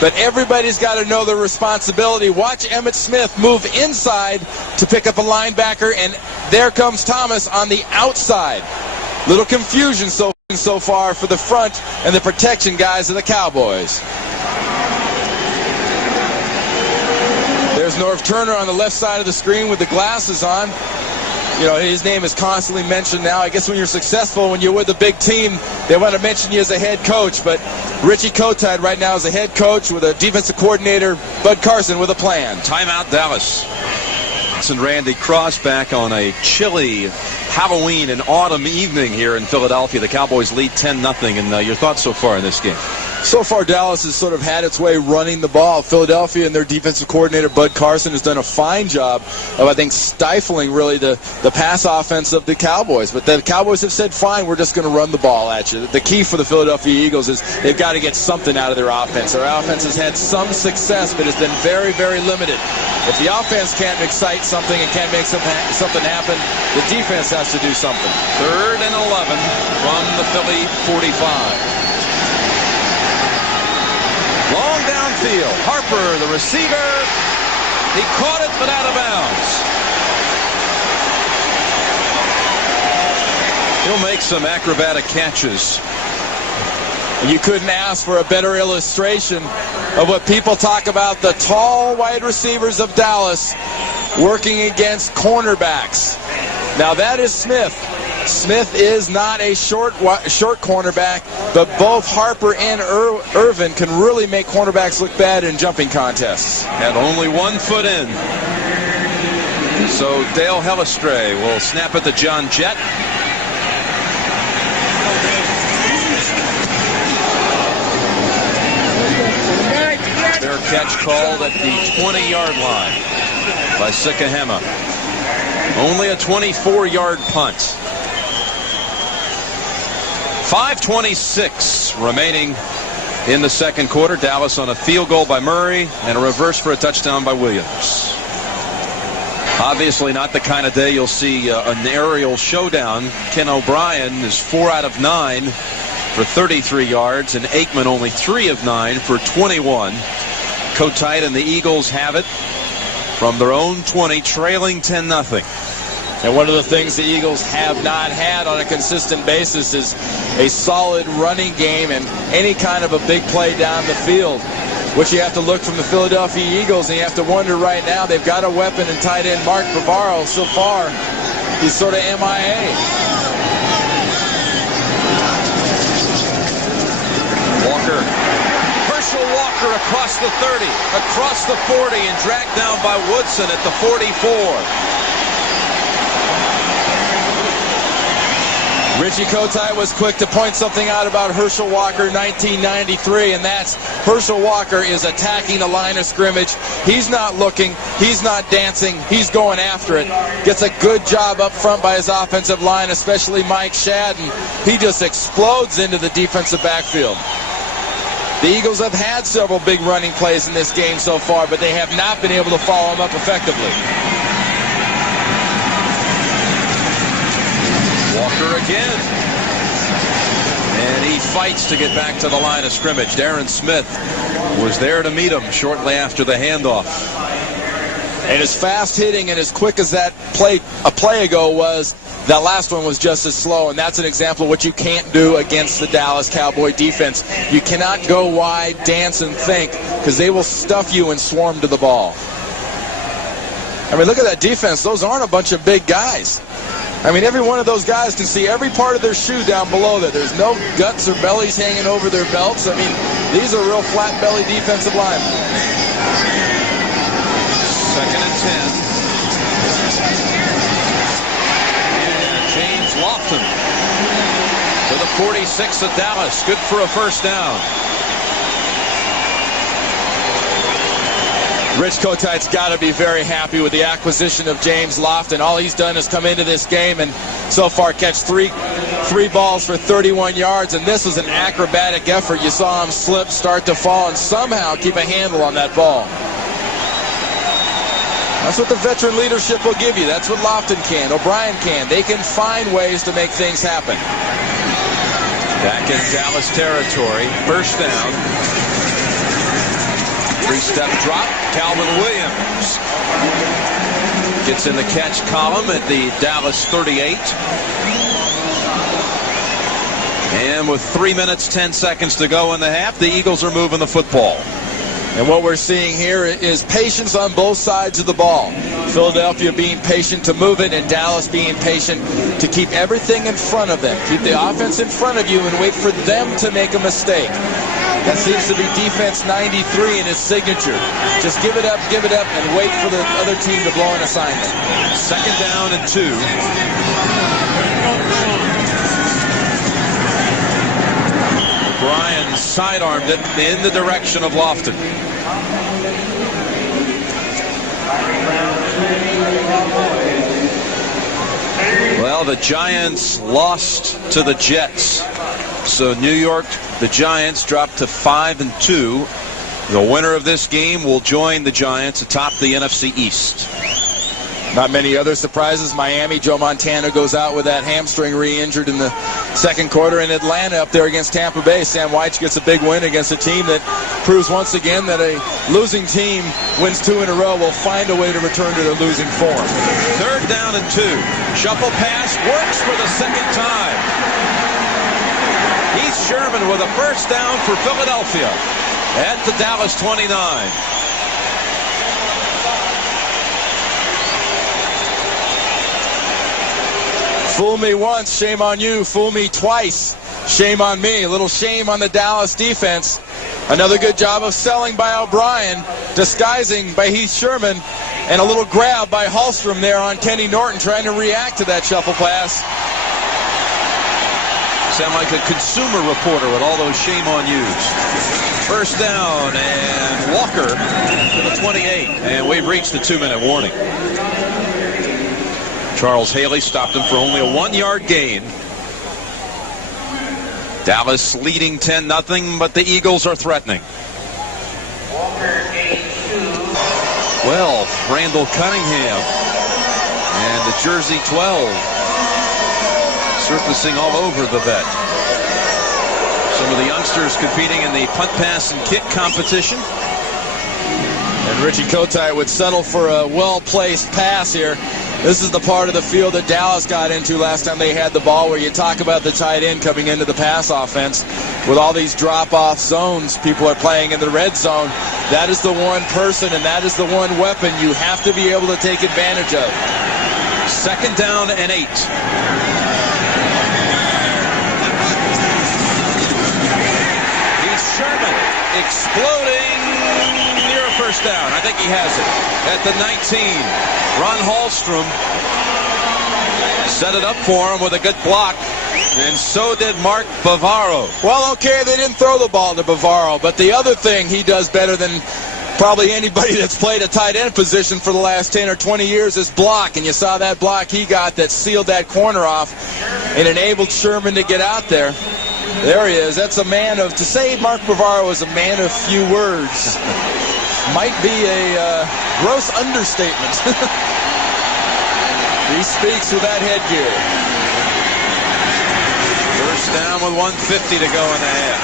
but everybody's got to know their responsibility. Watch Emmitt Smith move inside to pick up a linebacker, and there comes Thomas on the outside. Little confusion so far for the front and the protection guys of the Cowboys. There's Norv Turner on the left side of the screen with the glasses on. You know, his name is constantly mentioned now. I guess when you're successful, when you're with a big team, they want to mention you as a head coach. But Richie Kotite right now is a head coach with a defensive coordinator, Bud Carson, with a plan. Timeout, Dallas. Nantz and Randy Cross back on a chilly Halloween and autumn evening here in Philadelphia. The Cowboys lead 10-0. And your thoughts so far in this game? So far, Dallas has sort of had its way running the ball. Philadelphia and their defensive coordinator, Bud Carson, has done a fine job of, I think, stifling really the pass offense of the Cowboys. But the Cowboys have said, fine, we're just going to run the ball at you. The key for the Philadelphia Eagles is they've got to get something out of their offense. Their offense has had some success, but it's been very, very limited. If the offense can't excite something and can't make something happen, the defense has to do something. 3rd and 11 from the Philly 45. Long downfield. Harper, the receiver. He caught it, but out of bounds. He'll make some acrobatic catches. You couldn't ask for a better illustration of what people talk about, the tall wide receivers of Dallas working against cornerbacks. Now that is Smith. Smith is not a short cornerback, but both Harper and Irvin can really make cornerbacks look bad in jumping contests. Had only 1 foot in. So Dale Hellestrae will snap at the John Jett. Fair catch called at the 20-yard line by Sikahema. Only a 24-yard punt. 5:26 remaining in the second quarter. Dallas on a field goal by Murray and a reverse for a touchdown by Williams. Obviously not the kind of day you'll see an aerial showdown. Ken O'Brien is 4 out of 9 for 33 yards, and Aikman only 3 of 9 for 21. Kotite and the Eagles have it from their own 20, trailing 10-0. And one of the things the Eagles have not had on a consistent basis is a solid running game and any kind of a big play down the field, which you have to look from the Philadelphia Eagles, and you have to wonder right now, they've got a weapon in tight end Mark Bavaro. So far, he's sort of MIA. Walker. Herschel Walker across the 30, across the 40, and dragged down by Woodson at the 44. Richie Kotite was quick to point something out about Herschel Walker 1993, and that's Herschel Walker is attacking the line of scrimmage. He's not looking, he's not dancing, he's going after it. Gets a good job up front by his offensive line, especially Mike Shadden. He just explodes into the defensive backfield. The Eagles have had several big running plays in this game so far, but they have not been able to follow them up effectively. Walker again. And he fights to get back to the line of scrimmage. Darren Smith was there to meet him shortly after the handoff. And as fast hitting and as quick as that play ago was, that last one was just as slow. And that's an example of what you can't do against the Dallas Cowboy defense. You cannot go wide, dance, and think, because they will stuff you and swarm to the ball. I mean, look at that defense. Those aren't a bunch of big guys. I mean, every one of those guys can see every part of their shoe down below there. There's no guts or bellies hanging over their belts. I mean, these are real flat-belly defensive linemen. 2nd and 10. And James Lofton to the 46 of Dallas. Good for a first down. Rich Kotite's got to be very happy with the acquisition of James Lofton. All he's done is come into this game and so far catch three 3 balls for 31 yards, and this was an acrobatic effort. You saw him slip, start to fall, and somehow keep a handle on that ball. That's what the veteran leadership will give you. That's what Lofton can, O'Brien can. They can find ways to make things happen. Back in Dallas territory, first down. 3-step drop, Calvin Williams gets in the catch column at the Dallas 38. And with 3 minutes, 10 seconds to go in the half, the Eagles are moving the football. And what we're seeing here is patience on both sides of the ball. Philadelphia being patient to move it, and Dallas being patient to keep everything in front of them. Keep the offense in front of you and wait for them to make a mistake. That seems to be defense 93 in his signature. Just give it up, and wait for the other team to blow an assignment. 2nd down and 2. Bryan sidearmed it in the direction of Lofton. Well, the Giants lost to the Jets. So New York, the Giants, dropped to 5-2. The winner of this game will join the Giants atop the NFC East. Not many other surprises. Miami, Joe Montana goes out with that hamstring re-injured in the second quarter. In Atlanta up there against Tampa Bay, Sam White gets a big win against a team that proves once again that a losing team wins 2 in a row will find a way to return to their losing form. 3rd down and 2. Shuffle pass works for the second time. Heath Sherman with a first down for Philadelphia at the Dallas 29. Fool me once, shame on you. Fool me twice, shame on me. A little shame on the Dallas defense. Another good job of selling by O'Brien, disguising by Heath Sherman, and a little grab by Hallstrom there on Kenny Norton trying to react to that shuffle pass. Sound like a consumer reporter with all those shame on yous. First down, and Walker to the 28. And we've reached the 2-minute warning. Charles Haley stopped him for only a 1-yard gain. Dallas leading 10-0, but the Eagles are threatening. Well, Randall Cunningham and the jersey 12 surfacing all over the vet. Some of the youngsters competing in the punt, pass, and kick competition. And Richie Kotite would settle for a well-placed pass here. This is the part of the field that Dallas got into last time they had the ball, where you talk about the tight end coming into the pass offense. With all these drop-off zones, people are playing in the red zone. That is the one person and that is the one weapon you have to be able to take advantage of. 2nd down and 8. Heath Sherman exploding near a first down. I think he has it at the 19. Ron Hallstrom set it up for him with a good block, and so did Mark Bavaro. Well, okay, they didn't throw the ball to Bavaro, but the other thing he does better than probably anybody that's played a tight end position for the last 10 or 20 years is block, and you saw that block he got that sealed that corner off and enabled Sherman to get out there. There he is. That's a man of, to say Mark Bavaro is a man of few words might be a gross understatement. He speaks with that headgear. First down with 1:50 to go in the half.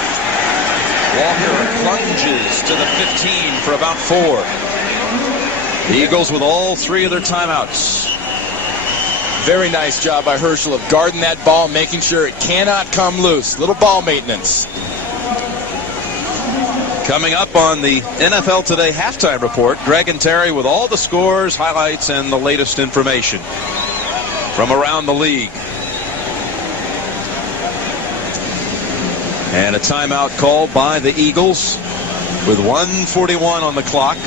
Walker plunges to the 15 for about 4. The Eagles with all 3 of their timeouts. Very nice job by Herschel of guarding that ball, making sure it cannot come loose. Little ball maintenance. Coming up on the NFL Today halftime report, Greg and Terry with all the scores, highlights, and the latest information from around the league. And a timeout called by the Eagles with 1:41 on the clock.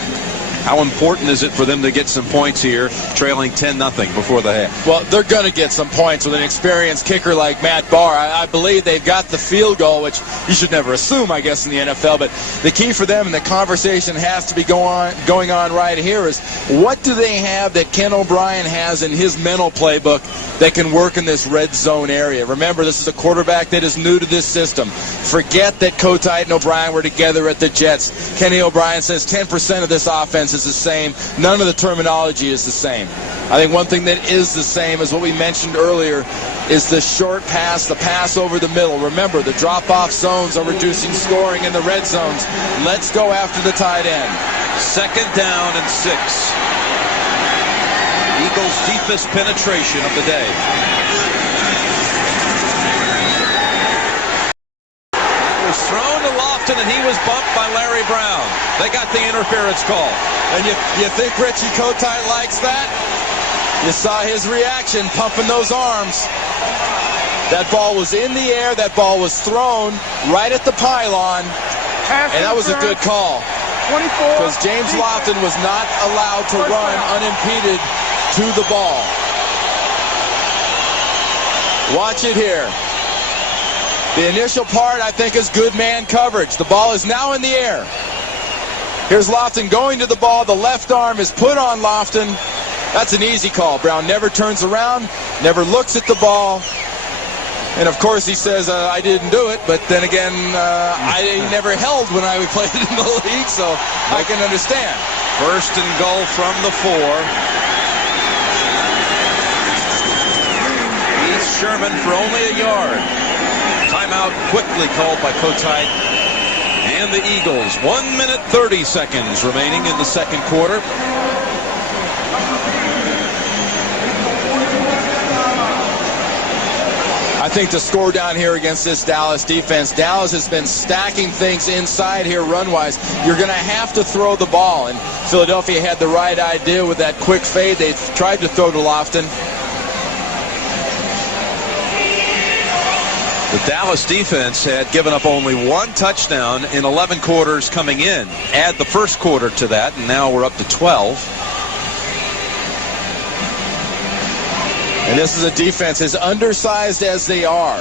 How important is it for them to get some points here, trailing 10-0 before the half? Well, they're going to get some points with an experienced kicker like Matt Barr. I believe they've got the field goal, which you should never assume, I guess, in the NFL. But the key for them, and the conversation has to be going on right here, is what do they have that Ken O'Brien has in his mental playbook that can work in this red zone area? Remember, this is a quarterback that is new to this system. Forget that Kotite and O'Brien were together at the Jets. Kenny O'Brien says 10% of this offense is the same. None of the terminology is the same. I think one thing that is the same is what we mentioned earlier is the short pass, the pass over the middle. Remember, the drop-off zones are reducing scoring in the red zones. Let's go after the tight end. 2nd down and 6. Eagles' deepest penetration of the day. Thrown to Lofton, and he was bumped by Larry Brown. They got the interference call. And you think Richie Kotite likes that? You saw his reaction, pumping those arms. That ball was in the air. That ball was thrown right at the pylon. And that was a good call. 24. Because James Lofton was not allowed to run unimpeded to the ball. Watch it here. The initial part, I think, is good man coverage. The ball is now in the air. Here's Lofton going to the ball. The left arm is put on Lofton. That's an easy call. Brown never turns around, never looks at the ball. And, of course, he says, I didn't do it. But then again, I never held when I played in the league, so I can understand. 1st and goal from the 4. Heath Sherman for only a yard. Timeout quickly called by Kotite and the Eagles. 1 minute 30 seconds remaining in the 2nd quarter. I think the score down here against this Dallas defense, Dallas has been stacking things inside here run-wise. You're going to have to throw the ball, and Philadelphia had the right idea with that quick fade. They tried to throw to Lofton. The Dallas defense had given up only 1 touchdown in 11 quarters coming in. Add the 1st quarter to that, and now we're up to 12. And this is a defense as undersized as they are.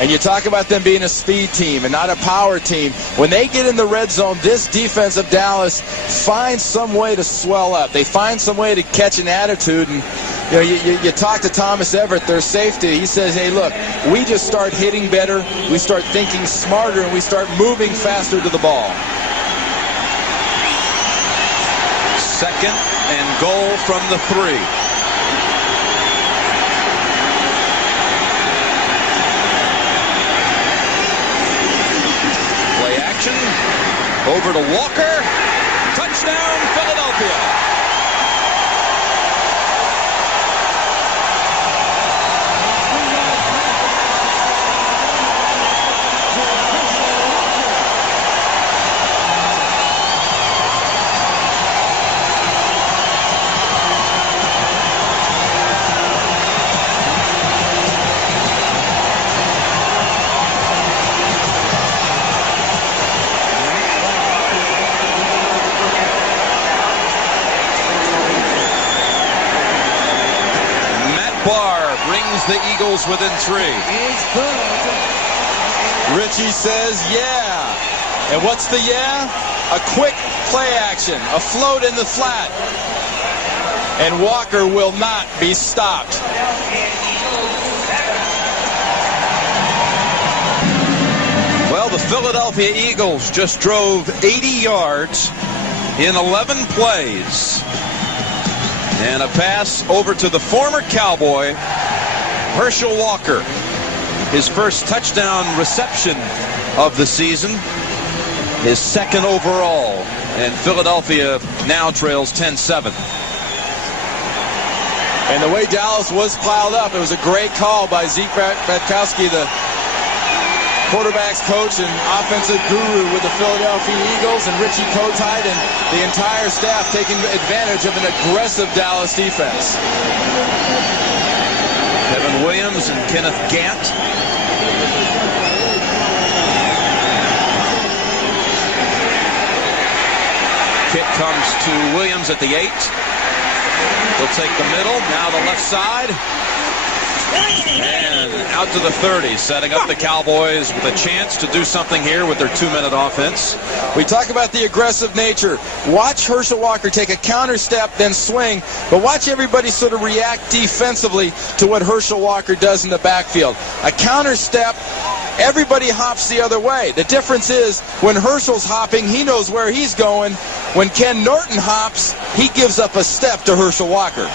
And you talk about them being a speed team and not a power team. When they get in the red zone, this defense of Dallas finds some way to swell up. They find some way to catch an attitude. And you talk to Thomas Everett, their safety. He says, hey, look, we just start hitting better. We start thinking smarter, and we start moving faster to the ball. 2nd and goal from the 3. Over to Walker. Touchdown, Philadelphia. The Eagles within 3. Richie says, yeah. And what's the yeah? A quick play action, a float in the flat. And Walker will not be stopped. Well, the Philadelphia Eagles just drove 80 yards in 11 plays. And a pass over to the former Cowboy, Herschel Walker. His first touchdown reception of the season. His 2nd overall. And Philadelphia now trails 10-7. And the way Dallas was piled up, it was a great call by Zeke Bratkowski, the quarterback's coach and offensive guru with the Philadelphia Eagles, and Richie Kotite and the entire staff taking advantage of an aggressive Dallas defense. Kevin Williams and Kenneth Gant. Kick comes to Williams at the 8. He'll take the middle, now the left side. And out to the 30, setting up the Cowboys with a chance to do something here with their 2-minute offense. We talk about the aggressive nature. Watch Herschel Walker take a counter step, then swing, but watch everybody sort of react defensively to what Herschel Walker does in the backfield. A counter step, everybody hops the other way. The difference is when Herschel's hopping, he knows where he's going. When Ken Norton hops, he gives up a step to Herschel Walker.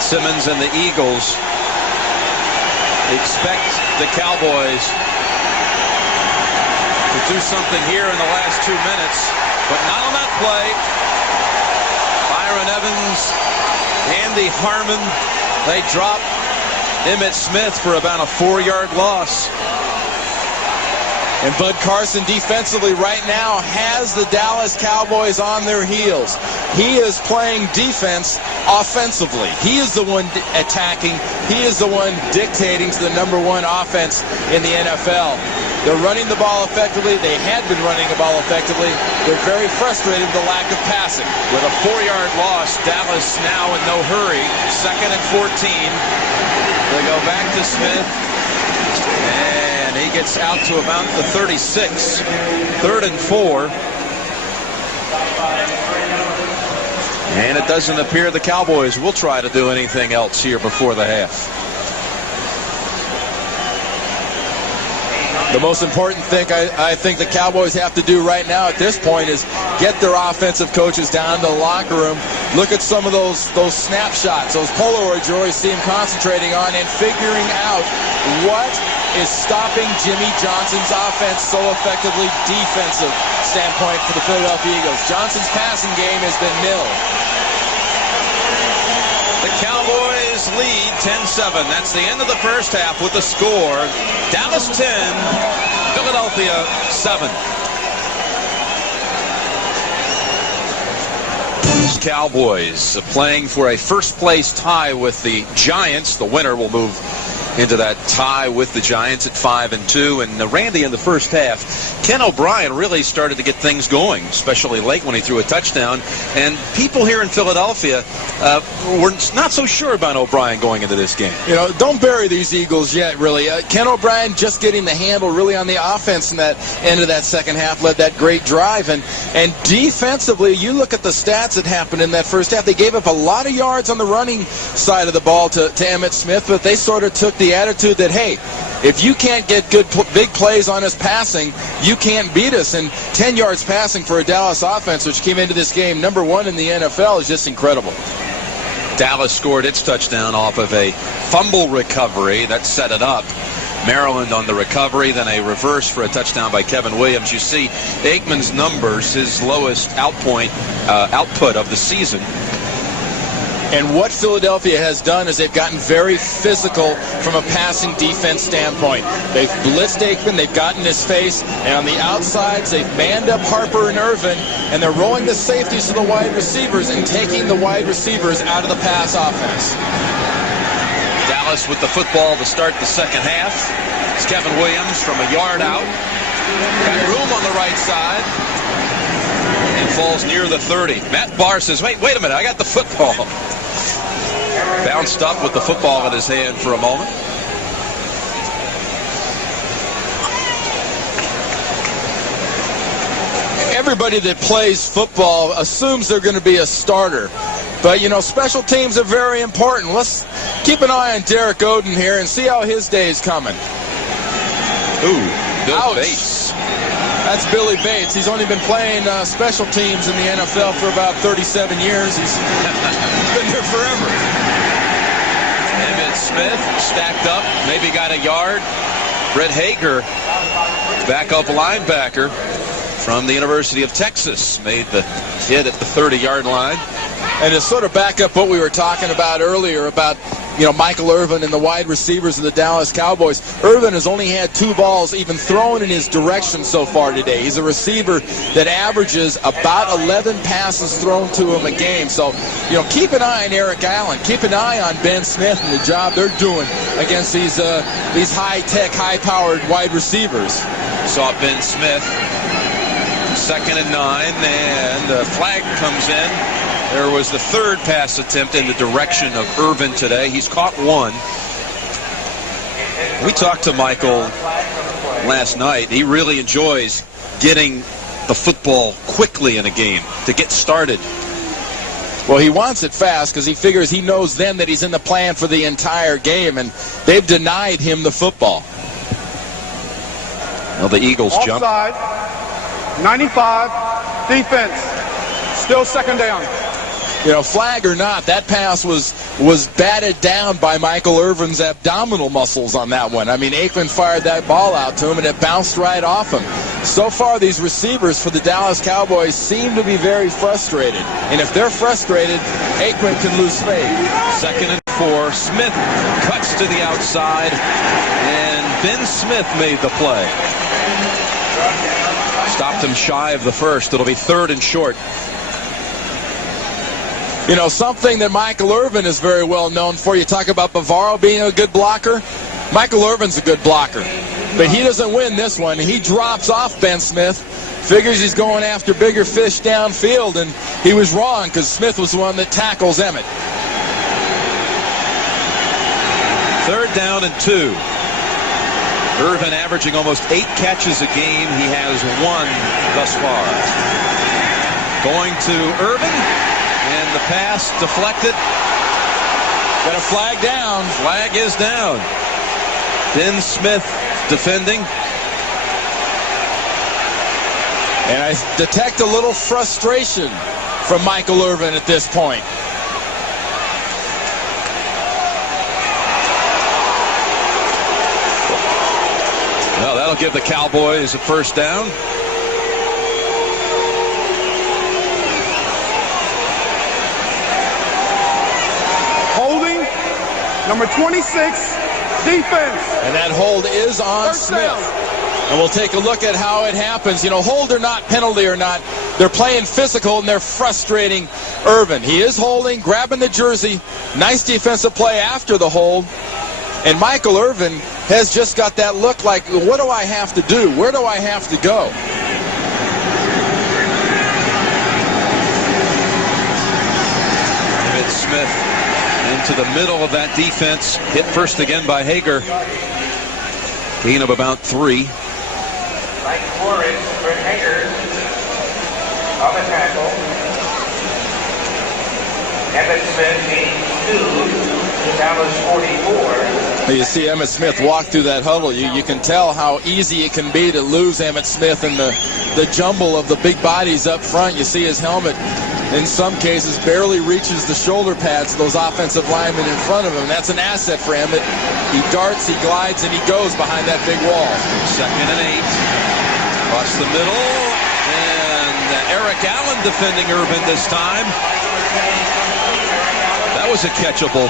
Simmons and the Eagles expect the Cowboys to do something here in the last 2 minutes, but not on that play. Byron Evans, Andy Harmon, they drop Emmitt Smith for about a 4-yard loss. And Bud Carson defensively right now has the Dallas Cowboys on their heels. He is playing defense offensively. He is the one attacking. He is the one dictating to the #1 offense in the NFL. They're running the ball effectively. They had been running the ball effectively. They're very frustrated with the lack of passing. With a 4-yard loss, Dallas now in no hurry. 2nd and 14. They go back to Smith. And he gets out to about the 36. 3rd and 4. And it doesn't appear the Cowboys will try to do anything else here before the half. The most important thing I think the Cowboys have to do right now at this point is get their offensive coaches down to the locker room. Look at some of those snapshots, those Polaroids you always see them concentrating on, and figuring out what is stopping Jimmy Johnson's offense so effectively defensive standpoint for the Philadelphia Eagles. Johnson's passing game has been nil. The Cowboys lead 10-7. That's the end of the first half with the score. Dallas 10, Philadelphia 7. Cowboys playing for a first-place tie with the Giants. The winner will move into that tie with the Giants at 5-2. And Randy, in the first half, Ken O'Brien really started to get things going, especially late when he threw a touchdown. And people here in Philadelphia were not so sure about O'Brien going into this game. You know, don't bury these Eagles yet, really. Ken O'Brien just getting the handle really on the offense in that end of that second half, led that great drive. And defensively, you look at the stats that happened in that first half. They gave up a lot of yards on the running side of the ball to Emmitt Smith, but they sort of took the attitude that, hey, if you can't get good big plays on us passing, you can't beat us. And 10 yards passing for a Dallas offense, which came into this game #1 in the NFL, is just incredible. Dallas scored its touchdown off of a fumble recovery that set it up. Maryland on the recovery, then a reverse for a touchdown by Kevin Williams. You see Aikman's numbers, his lowest output of the season. And what Philadelphia has done is they've gotten very physical from a passing defense standpoint. They've blitzed Aikman, they've gotten his face, and on the outsides they've manned up Harper and Irvin, and they're rolling the safeties to the wide receivers and taking the wide receivers out of the pass offense. Dallas with the football to start the second half. It's Kevin Williams from a yard out. Got room on the right side. And falls near the 30. Matt Barr says, wait a minute, I got the football. Bounced up with the football in his hand for a moment. Everybody that plays football assumes they're going to be a starter. But, you know, special teams are very important. Let's keep an eye on Derek Oden here and see how his day is coming. Ooh, Bill Bates. That's Billy Bates. He's only been playing special teams in the NFL for about 37 years. He's been here forever. Emmitt Smith stacked up, maybe got a yard. Brett Hager, backup linebacker from the University of Texas, made the hit at the 30-yard line. And to sort of back up what we were talking about earlier about Michael Irvin and the wide receivers of the Dallas Cowboys. Irvin has only had 2 balls even thrown in his direction so far today. He's a receiver that averages about 11 passes thrown to him a game. So, keep an eye on Eric Allen. Keep an eye on Ben Smith and the job they're doing against these high-tech, high-powered wide receivers. Saw Ben Smith, 2nd and 9, and the flag comes in. There was the 3rd pass attempt in the direction of Irvin today. He's caught 1. We talked to Michael last night. He really enjoys getting the football quickly in a game to get started. Well, he wants it fast because he knows then that he's in the plan for the entire game, and they've denied him the football. Well, the Eagles jump. Offside, 95, defense, still 2nd down. Flag or not, that pass was batted down by Michael Irvin's abdominal muscles on that one. I mean, Aikman fired that ball out to him, and it bounced right off him. So far, these receivers for the Dallas Cowboys seem to be very frustrated. And if they're frustrated, Aikman can lose faith. 2nd and 4. Smith cuts to the outside, and Ben Smith made the play. Stopped him shy of the 1st. It'll be 3rd and short. Something that Michael Irvin is very well known for. You talk about Bavaro being a good blocker. Michael Irvin's a good blocker. But he doesn't win this one. He drops off Ben Smith. Figures he's going after bigger fish downfield, and he was wrong because Smith was the one that tackles Emmett. 3rd down and 2. Irvin averaging almost 8 catches a game. He has 1 thus far. Going to Irvin. And the pass deflected. Got a flag down. Flag is down. Ben Smith defending. And I detect a little frustration from Michael Irvin at this point. Well, that'll give the Cowboys a 1st down. Number 26, defense. And that hold is on Smith. And we'll take a look at how it happens. Hold or not, penalty or not, they're playing physical and they're frustrating Irvin. He is holding, grabbing the jersey. Nice defensive play after the hold. And Michael Irvin has just got that look like, what do I have to do? Where do I have to go? Smith into the middle of that defense. Hit first again by Hager. Gain of about 3. Right 4 is for Hager on the tackle. Emmitt Smith gains 2. Dallas 44. You see Emmitt Smith walk through that huddle. You can tell how easy it can be to lose Emmitt Smith in the jumble of the big bodies up front. You see his helmet, in some cases, barely reaches the shoulder pads of those offensive linemen in front of him. That's an asset for Emmett. He darts, he glides, and he goes behind that big wall. 2nd and 8. Across the middle. And Eric Allen defending Irvin this time. That was a catchable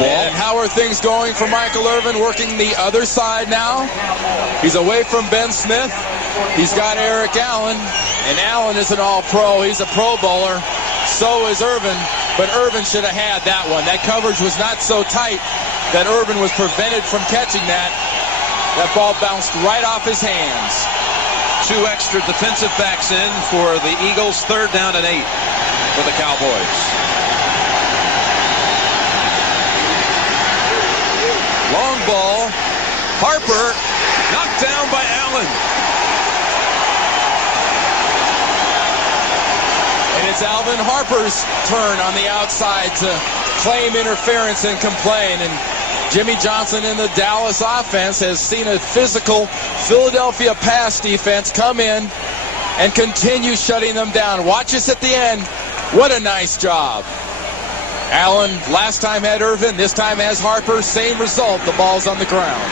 ball. And how are things going for Michael Irvin? Working the other side now. He's away from Ben Smith. He's got Eric Allen. And Allen is an all-pro. He's a Pro Bowler. So is Irvin. But Irvin should have had that one. That coverage was not so tight that Irvin was prevented from catching that. That ball bounced right off his hands. 2 extra defensive backs in for the Eagles. 3rd down and 8 for the Cowboys. Long ball. Harper knocked down by Allen. And it's Alvin Harper's turn on the outside to claim interference and complain. And Jimmy Johnson in the Dallas offense has seen a physical Philadelphia pass defense come in and continue shutting them down. Watch us at the end. What a nice job. Allen last time had Irvin, this time has Harper. Same result. The ball's on the ground.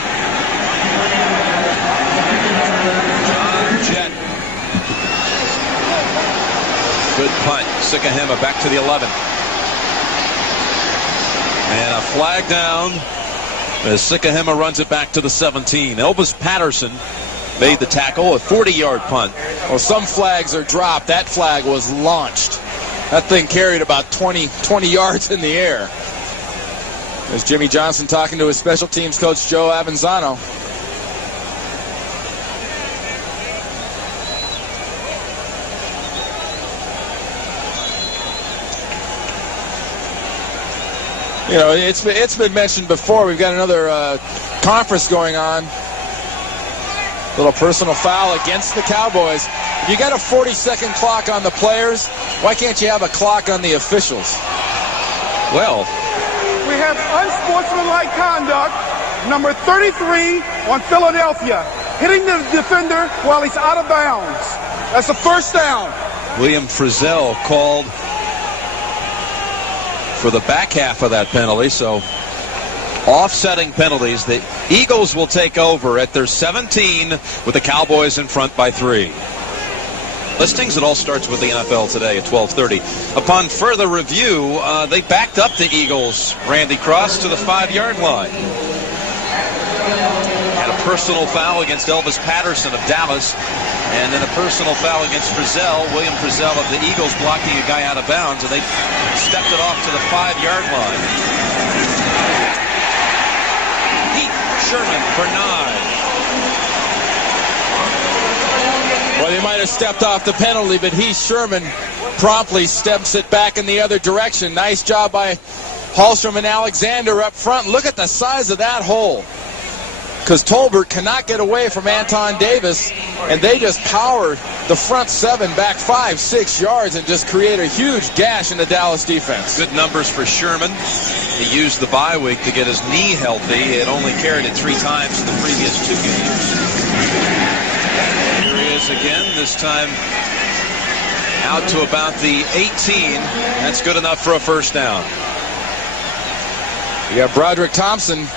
Jet. Good punt. Sikahema back to the 11. And a flag down as Sikahema runs it back to the 17. Elvis Patterson made the tackle, a 40-yard punt. Well, some flags are dropped. That flag was launched. That thing carried about 20 yards in the air. There's Jimmy Johnson talking to his special teams coach, Joe Avanzano. You know, it's been mentioned before. We've got another conference going on. Little personal foul against the Cowboys. If you got a 40-second clock on the players, why can't you have a clock on the officials? Well, We have unsportsmanlike conduct, number 33 on Philadelphia, hitting the defender while he's out of bounds. That's a first down. William Frizzell called for the back half of that penalty, so offsetting penalties. The Eagles will take over at their 17 with the Cowboys in front by 3. Listings, it all starts with the NFL today at 12:30. Upon further review, they backed up the Eagles, Randy Cross, to the 5-yard line. Had a personal foul against Elvis Patterson of Dallas, and then a personal foul against Frizzell, William Frizzell of the Eagles, blocking a guy out of bounds, and they stepped it off to the 5-yard line. Sherman for 9. Well, they might have stepped off the penalty, but Sherman promptly steps it back in the other direction. Nice job by Hallstrom and Alexander up front. Look at the size of that hole, because Tolbert cannot get away from Anton Davis, and they just power the front 7 back 5-6 yards and just create a huge gash in the Dallas defense. Good numbers for Sherman. He used the bye week to get his knee healthy. He had only carried it 3 times in the previous 2 games. Here he is again, this time out to about the 18. That's good enough for a first down. You got Broderick Thompson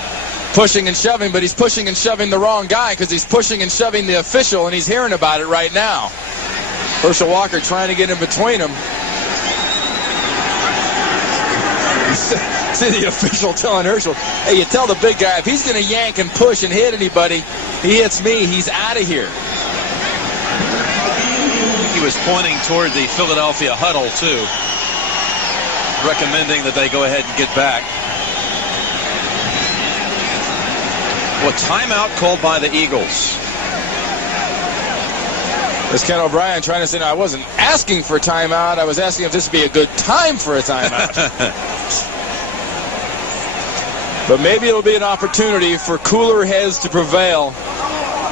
pushing and shoving, but he's pushing and shoving the wrong guy, because he's pushing and shoving the official, and he's hearing about it right now. Herschel Walker trying to get in between them. See the official telling Herschel, hey, you tell the big guy, if he's going to yank and push and hit anybody, he hits me, he's out of here. He was pointing toward the Philadelphia huddle, too, recommending that they go ahead and get back. Well, timeout called by the Eagles. There's Ken O'Brien trying to say, no, I wasn't asking for a timeout. I was asking if this would be a good time for a timeout. But maybe it'll be an opportunity for cooler heads to prevail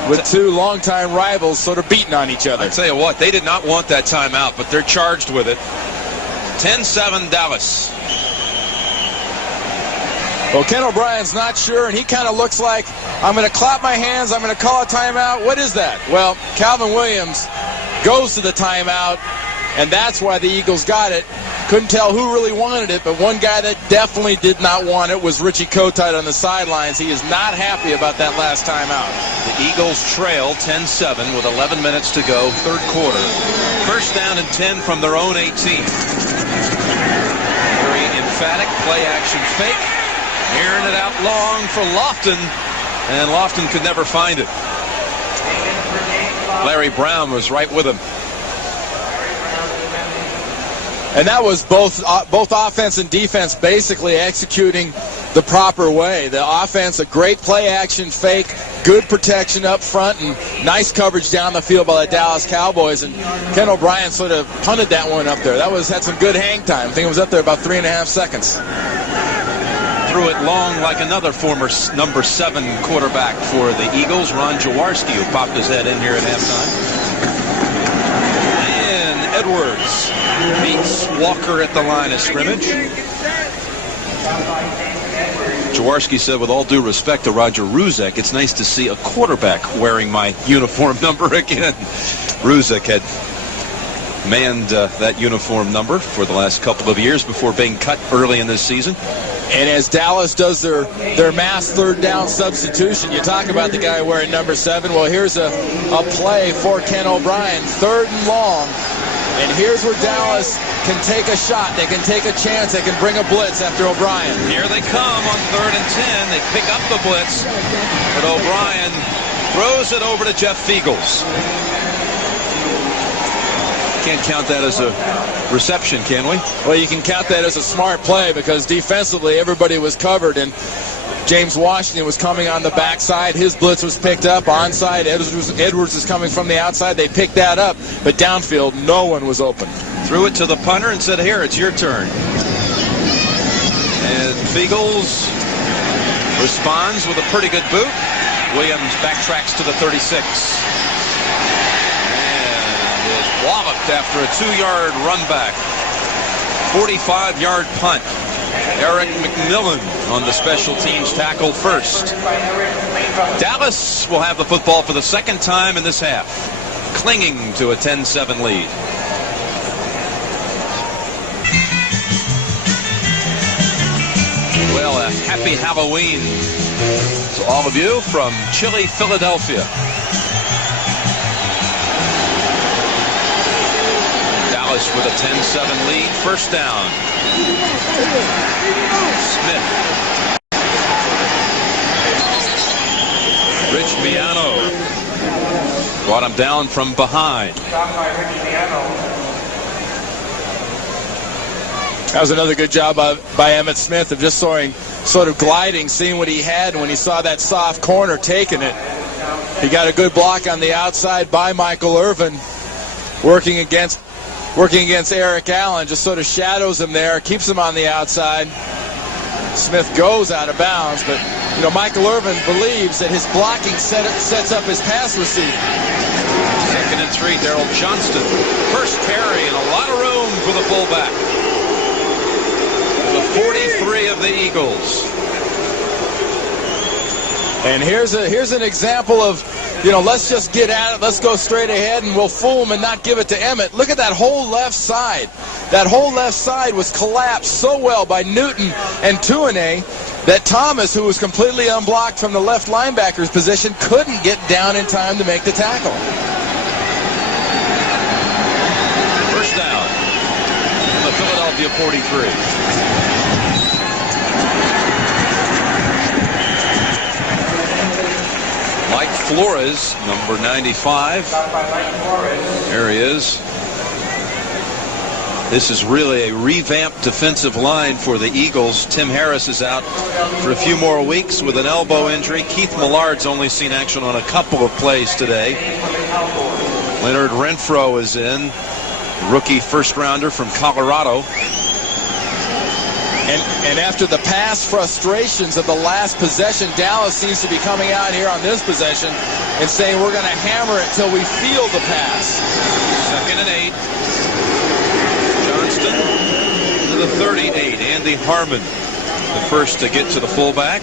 with 2 longtime rivals sort of beating on each other. I tell you what, they did not want that timeout, but they're charged with it. 10-7 Dallas. Well, Ken O'Brien's not sure, and he kind of looks like, I'm going to clap my hands, I'm going to call a timeout. What is that? Well, Calvin Williams goes to the timeout, and that's why the Eagles got it. Couldn't tell who really wanted it, but one guy that definitely did not want it was Richie Kotite on the sidelines. He is not happy about that last timeout. The Eagles trail 10-7 with 11 minutes to go, 3rd quarter. First down and 10 from their own 18. Very emphatic play-action fake. Airing it out long for Lofton, and Lofton could never find it. Larry Brown was right with him. And that was both offense and defense basically executing the proper way. The offense, a great play-action fake, good protection up front, and nice coverage down the field by the Dallas Cowboys. And Ken O'Brien sort of punted that one up there. That had some good hang time. I think it was up there about 3.5 seconds. Threw it long like another former number 7 quarterback for the Eagles, Ron Jaworski, who popped his head in here at halftime. And Edwards meets Walker at the line of scrimmage. Jaworski said, with all due respect to Roger Ruzek, it's nice to see a quarterback wearing my uniform number again. Ruzek had manned that uniform number for the last couple of years before being cut early in this season. And as Dallas does their mass 3rd down substitution, you talk about the guy wearing number 7. Well, here's a play for Ken O'Brien. 3rd and long. And here's where Dallas can take a shot. They can take a chance. They can bring a blitz after O'Brien. Here they come on 3rd and 10. They pick up the blitz, but O'Brien throws it over to Jeff Fiegels. Can't count that as a reception, can we? Well, you can count that as a smart play because defensively everybody was covered, and James Washington was coming on the backside. His blitz was picked up. Onside, Edwards is coming from the outside. They picked that up, but downfield, no one was open. Threw it to the punter and said, here, it's your turn. And Fiegels responds with a pretty good boot. Williams backtracks to the 36. And is walloped after a 2-yard run back. 45-yard punt. Eric McMillan on the special teams tackle first. Dallas will have the football for the second time in this half, clinging to a 10-7 lead. Well, a happy Halloween to all of you from chilly Philadelphia. Dallas with a 10-7 lead, first down. Smith. Rich Miano brought him down from behind. That was another good job by Emmett Smith of just sort of gliding, seeing what he had, and when he saw that soft corner, taking it. He got a good block on the outside by Michael Irvin, working against Eric Allen, just sort of shadows him there, keeps him on the outside. Smith goes out of bounds, but you know Michael Irvin believes that his blocking sets up his pass receiver. 2nd and 3, Darrell Johnston. First carry and a lot of room for the fullback. The 43 of the Eagles. And here's an example of, you know, let's just get at it. Let's go straight ahead, and we'll fool him and not give it to Emmett. Look at that whole left side. That whole left side was collapsed so well by Newton and Tuanay that Thomas, who was completely unblocked from the left linebacker's position, couldn't get down in time to make the tackle. First down from the Philadelphia 43. Mike Flores, number 95. There he is. This is really a revamped defensive line for the Eagles. Tim Harris is out for a few more weeks with an elbow injury. Keith Millard's only seen action on a couple of plays today. Leonard Renfro is in, rookie first-rounder from Colorado. And after the pass frustrations of the last possession, Dallas seems to be coming out here on this possession and saying we're going to hammer it till we feel the pass. 2nd and 8. Johnston to the 38. Andy Harmon, the first to get to the fullback.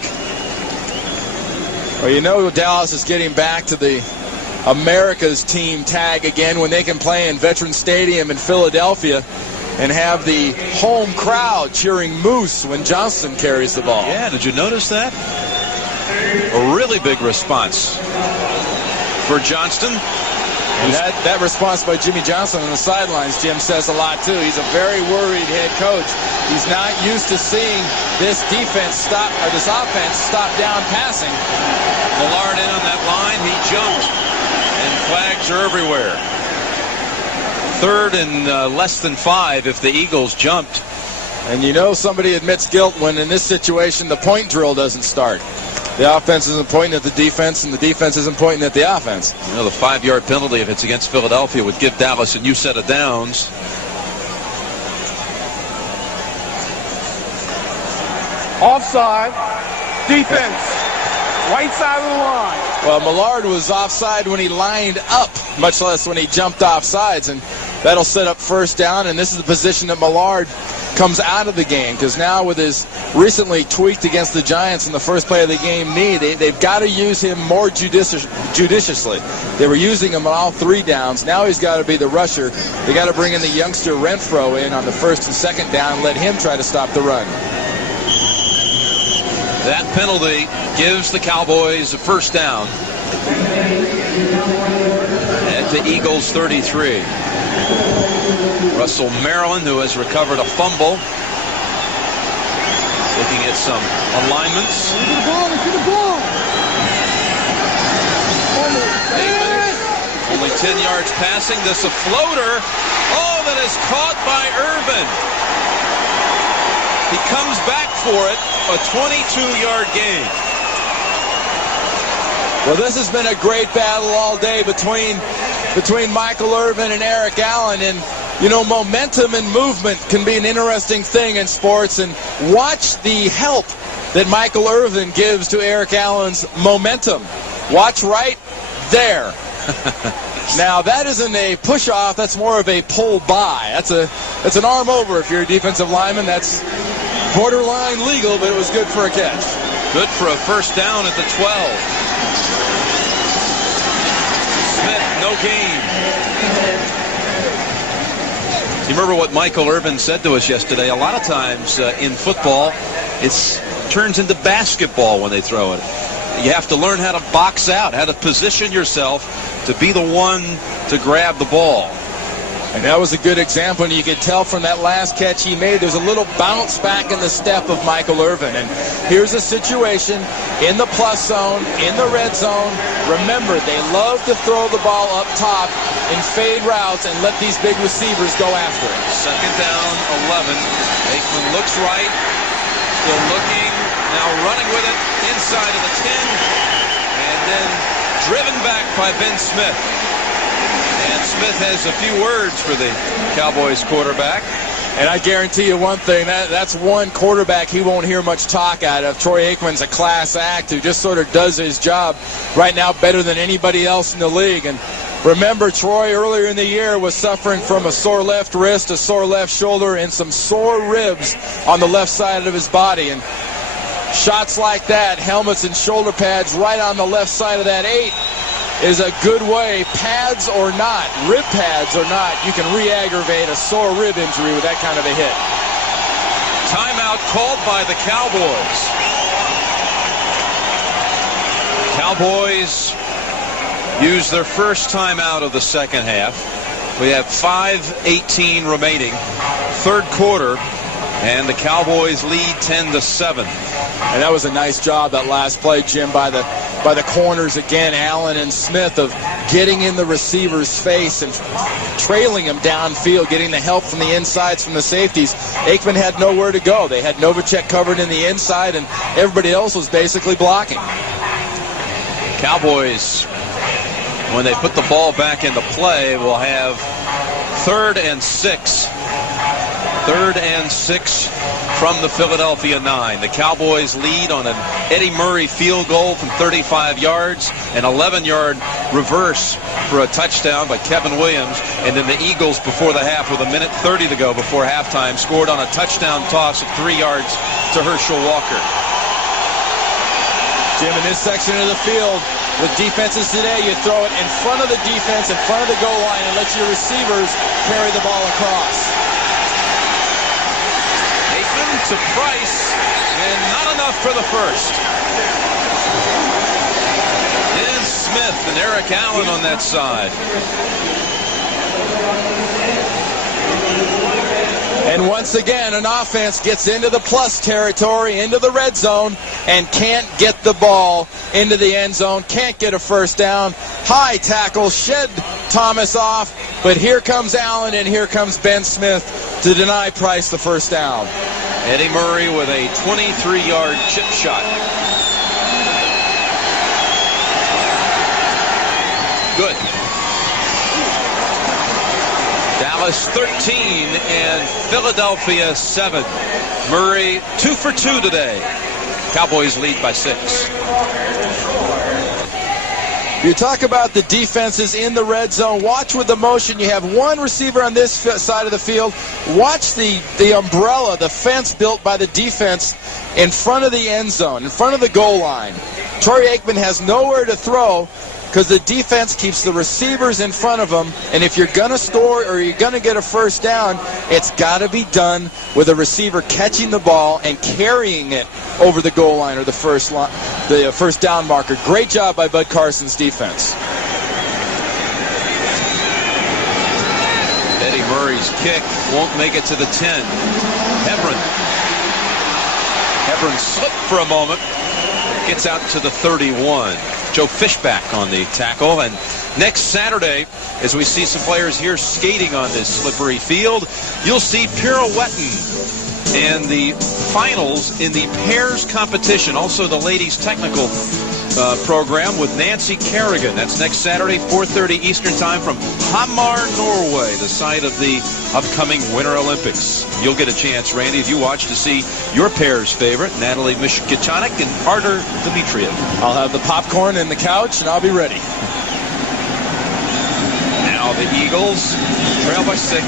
Well, you know Dallas is getting back to the America's team tag again when they can play in Veterans Stadium in Philadelphia and have the home crowd cheering Moose when Johnston carries the ball. Yeah, did you notice that? A really big response for Johnston. And that response by Jimmy Johnson on the sidelines, Jim, says a lot, too. He's a very worried head coach. He's not used to seeing this offense stop down passing. Millard in on that line. He jumped, and flags are everywhere. 3rd and less than 5 if the Eagles jumped. And you know somebody admits guilt when in this situation the point drill doesn't start. The offense isn't pointing at the defense, and the defense isn't pointing at the offense. You know, the 5-yard penalty, if it's against Philadelphia, would give Dallas a new set of downs. Offside. Defense. Right side of the line. Well, Millard was offside when he lined up, much less when he jumped off sides, and that'll set up first down, and this is the position that Millard comes out of the game, because now with his recently tweaked against the Giants in the first play of the game knee, they've got to use him more judiciously. They were using him on all 3 downs. Now he's got to be the rusher. They got to bring in the youngster Renfro in on the 1st and 2nd down, let him try to stop the run. That penalty gives the Cowboys a first down at the Eagles 33. Russell Maryland, who has recovered a fumble. Looking at some alignments. Aikman, only 10 yards passing. This a floater. Oh, that is caught by Irvin. He comes back for it. A 22-yard gain. Well, this has been a great battle all day between Michael Irvin and Eric Allen. And, you know, momentum and movement can be an interesting thing in sports. And watch the help that Michael Irvin gives to Eric Allen's momentum. Watch right there. Now, that isn't a push-off. That's more of a pull-by. That's an arm over if you're a defensive lineman. That's borderline legal, but it was good for a catch. Good for a first down at the 12. Smith, no gain. You remember what Michael Irvin said to us yesterday? A lot of times in football, it turns into basketball when they throw it. You have to learn how to box out, how to position yourself to be the one to grab the ball. And that was a good example, and you could tell from that last catch he made, there's a little bounce back in the step of Michael Irvin. And here's a situation in the plus zone, in the red zone. Remember, they love to throw the ball up top in fade routes and let these big receivers go after it. Second down, 11. Aikman looks right, still looking, now running with it inside of the 10, and then driven back by Ben Smith. And Smith has a few words for the Cowboys quarterback. And I guarantee you one thing, that's one quarterback he won't hear much talk out of. Troy Aikman's a class act who just sort of does his job right now better than anybody else in the league. And remember, Troy earlier in the year was suffering from a sore left wrist, a sore left shoulder, and some sore ribs on the left side of his body. And shots like that, helmets and shoulder pads right on the left side of that 8, is a good way, pads or not, rib pads or not, you can re-aggravate a sore rib injury with that kind of a hit. Timeout called by the Cowboys. Cowboys use their first timeout of the second half. We have 5:18 remaining, third quarter, and the Cowboys lead 10-7. And that was a nice job, that last play, Jim, by the corners again, Allen and Smith, of getting in the receiver's face and trailing him downfield, getting the help from the insides from the safeties. Aikman had nowhere to go. They had Novacek covered in the inside, and everybody else was basically blocking. Cowboys, when they put the ball back into play, will have 3rd and 6. 3rd and 6 from the Philadelphia 9. The Cowboys lead on an Eddie Murray field goal from 35 yards, an 11-yard reverse for a touchdown by Kevin Williams, and then the Eagles before the half with 1:30 to go before halftime scored on a touchdown toss of 3 yards to Herschel Walker. Jim, in this section of the field, with defenses today, you throw it in front of the defense, in front of the goal line, and let your receivers carry the ball across. To Price, and not enough for the first. And Smith and Eric Allen on that side. And once again, an offense gets into the plus territory, into the red zone, and can't get the ball into the end zone, can't get a first down. High tackle, shed Thomas off, but here comes Allen and here comes Ben Smith to deny Price the first down. Eddie Murray with a 23-yard chip shot. Good. Dallas 13 and Philadelphia 7. Murray 2 for 2 today. Cowboys lead by 6. You talk about the defenses in the red zone. Watch with the motion. You have one receiver on this side of the field. Watch the umbrella, the fence built by the defense in front of the end zone, in front of the goal line. Troy Aikman has nowhere to throw because the defense keeps the receivers in front of them. And if you're going to score or you're going to get a first down, it's got to be done with a receiver catching the ball and carrying it over the goal line or the first down marker. Great job by Bud Carson's defense. Eddie Murray's kick won't make it to the 10. Hebron slipped for a moment. Gets out to the 31. Joe Fishback on the tackle. And next Saturday, as we see some players here skating on this slippery field, you'll see pirouetting and the finals in the pairs competition. Also the ladies technical program with Nancy Kerrigan. That's next Saturday, 4:30 Eastern Time from Hamar, Norway, the site of the upcoming Winter Olympics. You'll get a chance, Randy, if you watch, to see your pair's favorite, Natalie Mishkitanik and Artur Dimitriev. I'll have the popcorn and the couch, and I'll be ready. Now the Eagles trail by 6,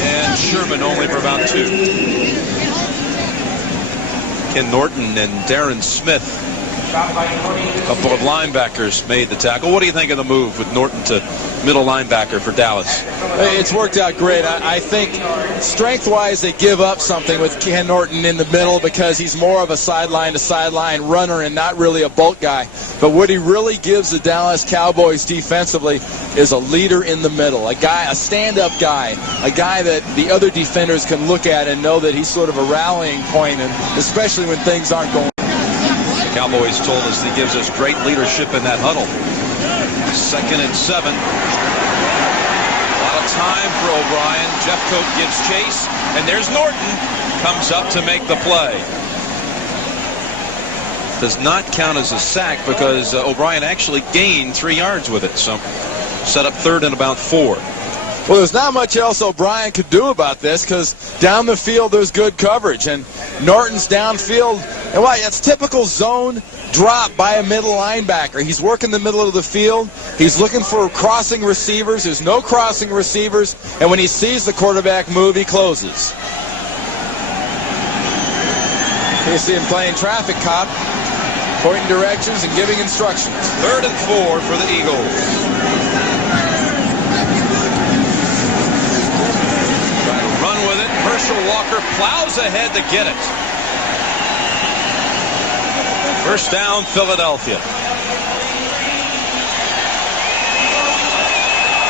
and Sherman only for about 2. Ken Norton and Darren Smith, a couple of linebackers, made the tackle. What do you think of the move with Norton to middle linebacker for Dallas? It's worked out great. I think strength-wise they give up something with Ken Norton in the middle because he's more of a sideline-to-sideline runner and not really a bulk guy. But what he really gives the Dallas Cowboys defensively is a leader in the middle, a guy, a stand-up guy, a guy that the other defenders can look at and know that he's sort of a rallying point, and especially when things aren't going. Cowboys told us he gives us great leadership in that huddle. 2nd and 7. A lot of time for O'Brien. Jeffcoat gives chase, and there's Norton. Comes up to make the play. Does not count as a sack because O'Brien actually gained 3 yards with it. So set up 3rd and about 4. Well, there's not much else O'Brien could do about this because down the field there's good coverage, and Norton's downfield, and why, that's typical zone drop by a middle linebacker. He's working the middle of the field. He's looking for crossing receivers. There's no crossing receivers, and when he sees the quarterback move, he closes. You see him playing traffic cop, pointing directions and giving instructions. 3rd and 4 for the Eagles. Herschel Walker plows ahead to get it. First down, Philadelphia.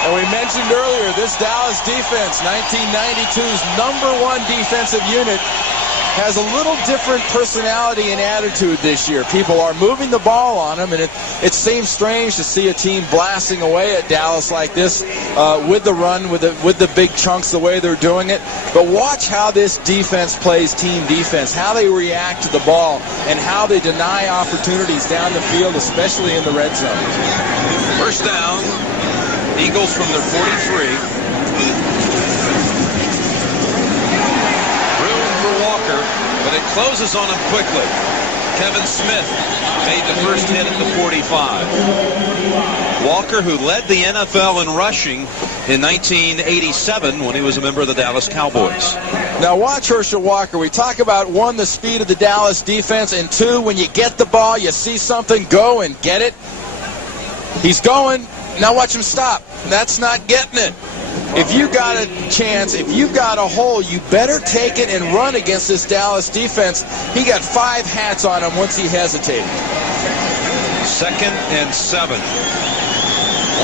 And we mentioned earlier, this Dallas defense, 1992's #1 defensive unit, has a little different personality and attitude this year. People are moving the ball on them, and it seems strange to see a team blasting away at Dallas like this with the run, with the big chunks, the way they're doing it. But watch how this defense plays team defense, how they react to the ball, and how they deny opportunities down the field, especially in the red zone. First down, Eagles from their 43. But it closes on him quickly. Kevin Smith made the first hit at the 45. Walker, who led the NFL in rushing in 1987 when he was a member of the Dallas Cowboys. Now watch Herschel Walker. We talk about, 1, the speed of the Dallas defense, and 2, when you get the ball, you see something, go and get it. He's going. Now watch him stop. That's not getting it. If you got a chance, if you've got a hole, you better take it and run against this Dallas defense. He got 5 hats on him once he hesitated. 2nd and 7.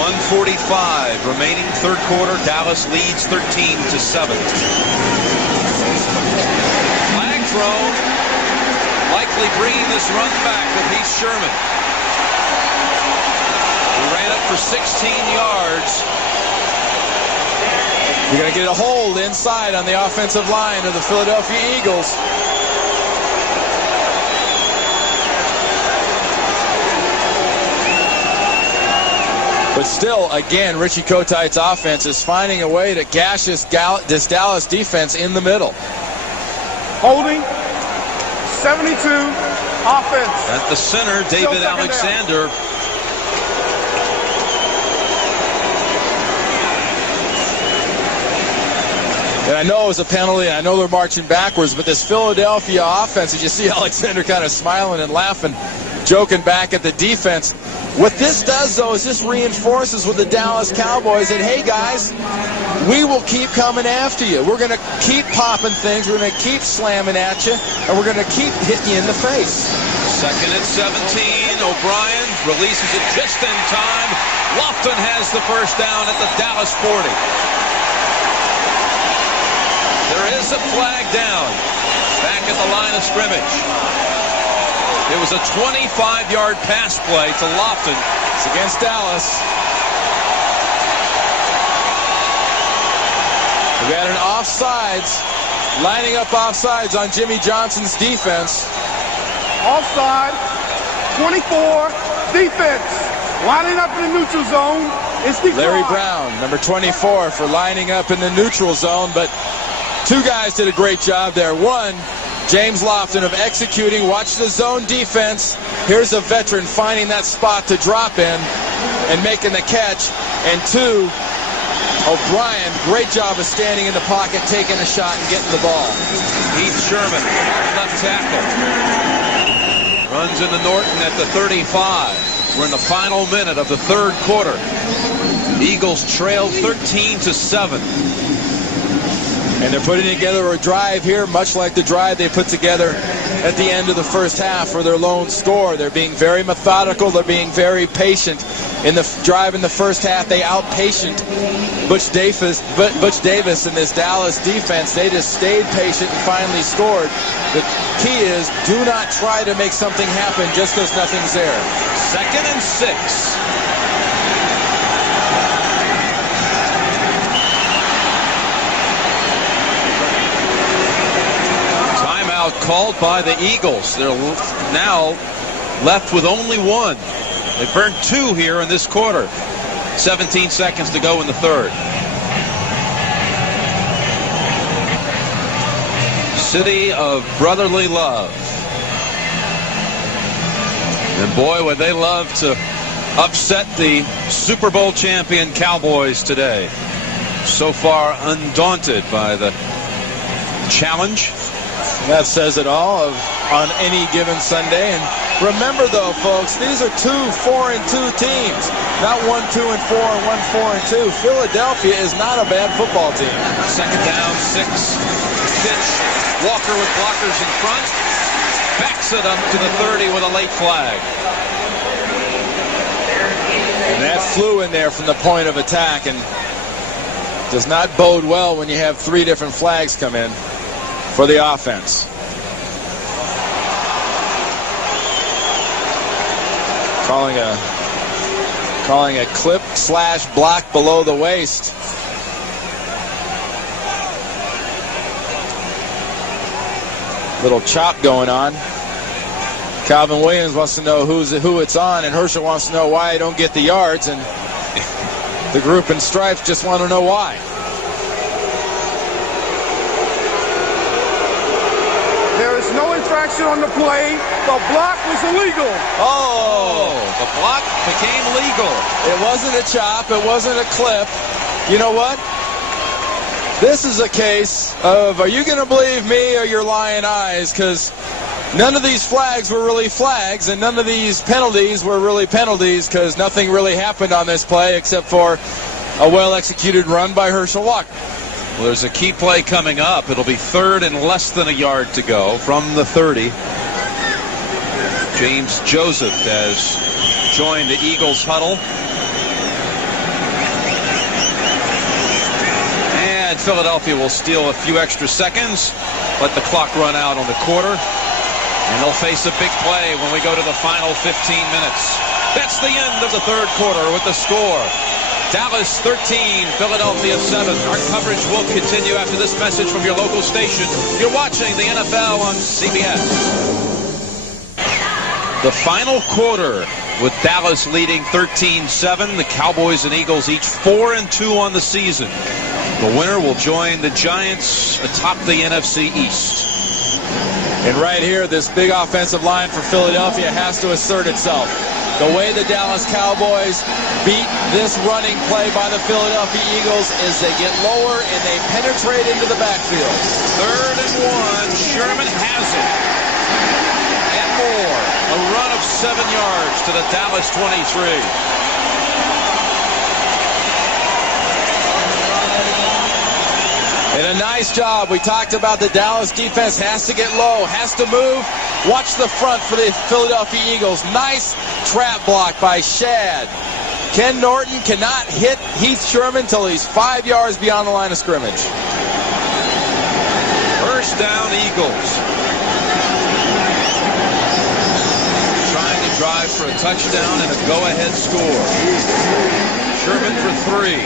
1:45 remaining, 3rd quarter. Dallas leads 13-7. Flag thrown. Likely bringing this run back with Heath Sherman. He ran up for 16 yards. You're going to get a hold inside on the offensive line of the Philadelphia Eagles. But still, again, Richie Kotite's offense is finding a way to gash this Dallas defense in the middle. Holding, 72, offense. At the center, David Alexander. And I know it was a penalty, and I know they're marching backwards, but this Philadelphia offense, as you see Alexander kind of smiling and laughing, joking back at the defense. What this does, though, is this reinforces with the Dallas Cowboys that, hey, guys, we will keep coming after you. We're going to keep popping things. We're going to keep slamming at you, and we're going to keep hitting you in the face. 2nd and 17. O'Brien releases it just in time. Lofton has the first down at the Dallas 40. is a flag down. Back at the line of scrimmage. It was a 25-yard pass play to Lofton. It's against Dallas. We got an offsides, lining up offsides on Jimmy Johnson's defense. Offside, 24, defense. Lining up in the neutral zone. It's declined. Larry Brown, number 24, for lining up in the neutral zone, but two guys did a great job there. One, James Lofton, of executing. Watch the zone defense. Here's a veteran finding that spot to drop in and making the catch. And two, O'Brien, great job of standing in the pocket, taking a shot and getting the ball. Heath Sherman, left tackle. Runs into Norton at the 35. We're in the final minute of the third quarter. Eagles trail 13-7. And they're putting together a drive here, much like the drive they put together at the end of the first half for their lone score. They're being very methodical. They're being very patient. In the drive in the first half, they outpatient Butch Davis and this Dallas defense. They just stayed patient and finally scored. The key is, do not try to make something happen just because nothing's there. 2nd and 6. Called by the Eagles. They're now left with only one. They burned 2 here in this quarter. 17 seconds to go in the third. City of brotherly love. And boy, would they love to upset the Super Bowl champion Cowboys today. So far undaunted by the challenge. That says it all on any given Sunday. And remember, though, folks, these are 2 4-2 teams, not 1 2-4 and 1 4-2. Philadelphia is not a bad football team. 2nd down, 6. Pitch. Walker with blockers in front. Backs it up to the 30 with a late flag. And that flew in there from the point of attack and does not bode well when you have 3 different flags come in for the offense. Calling a clip / block below the waist. Little chop going on. Calvin Williams wants to know who it's on, and Herschel wants to know why I don't get the yards, and the group in stripes just want to know why. There is no infraction on the play. The block was illegal. Oh, the block became legal. It wasn't a chop. It wasn't a clip. You know what? This is a case of, are you going to believe me or your lying eyes? Because none of these flags were really flags, and none of these penalties were really penalties, because nothing really happened on this play except for a well-executed run by Herschel Walker. Well, there's a key play coming up. It'll be 3rd and less than a yard to go from the 30. James Joseph has joined the Eagles huddle. And Philadelphia will steal a few extra seconds, let the clock run out on the quarter, and they'll face a big play when we go to the final 15 minutes. That's the end of the third quarter with the score. Dallas 13, Philadelphia 7. Our coverage will continue after this message from your local station. You're watching the NFL on CBS. The final quarter with Dallas leading 13-7. The Cowboys and Eagles each 4-2 on the season. The winner will join the Giants atop the NFC East. And right here, this big offensive line for Philadelphia has to assert itself. The way the Dallas Cowboys beat this running play by the Philadelphia Eagles is they get lower and they penetrate into the backfield. 3rd and 1. Sherman has it. And more. A run of 7 yards to the Dallas 23. And a nice job. We talked about the Dallas defense has to get low, has to move. Watch the front for the Philadelphia Eagles. Nice trap block by Shad. Ken Norton cannot hit Heath Sherman until he's 5 yards beyond the line of scrimmage. down, Eagles. Trying to drive for a touchdown and a go-ahead score. Sherman for 3.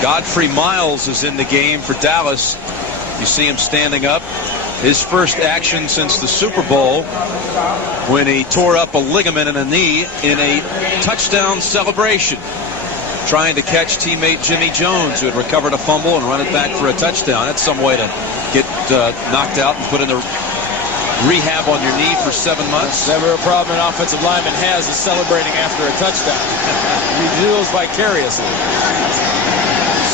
Godfrey Miles is in the game for Dallas. You see him standing up. His first action since the Super Bowl, when he tore up a ligament in a knee in a touchdown celebration, trying to catch teammate Jimmy Jones, who had recovered a fumble and run it back for a touchdown. That's some way to get knocked out and put in the rehab on your knee for 7 months. Never a problem an offensive lineman has is celebrating after a touchdown. You do those vicariously.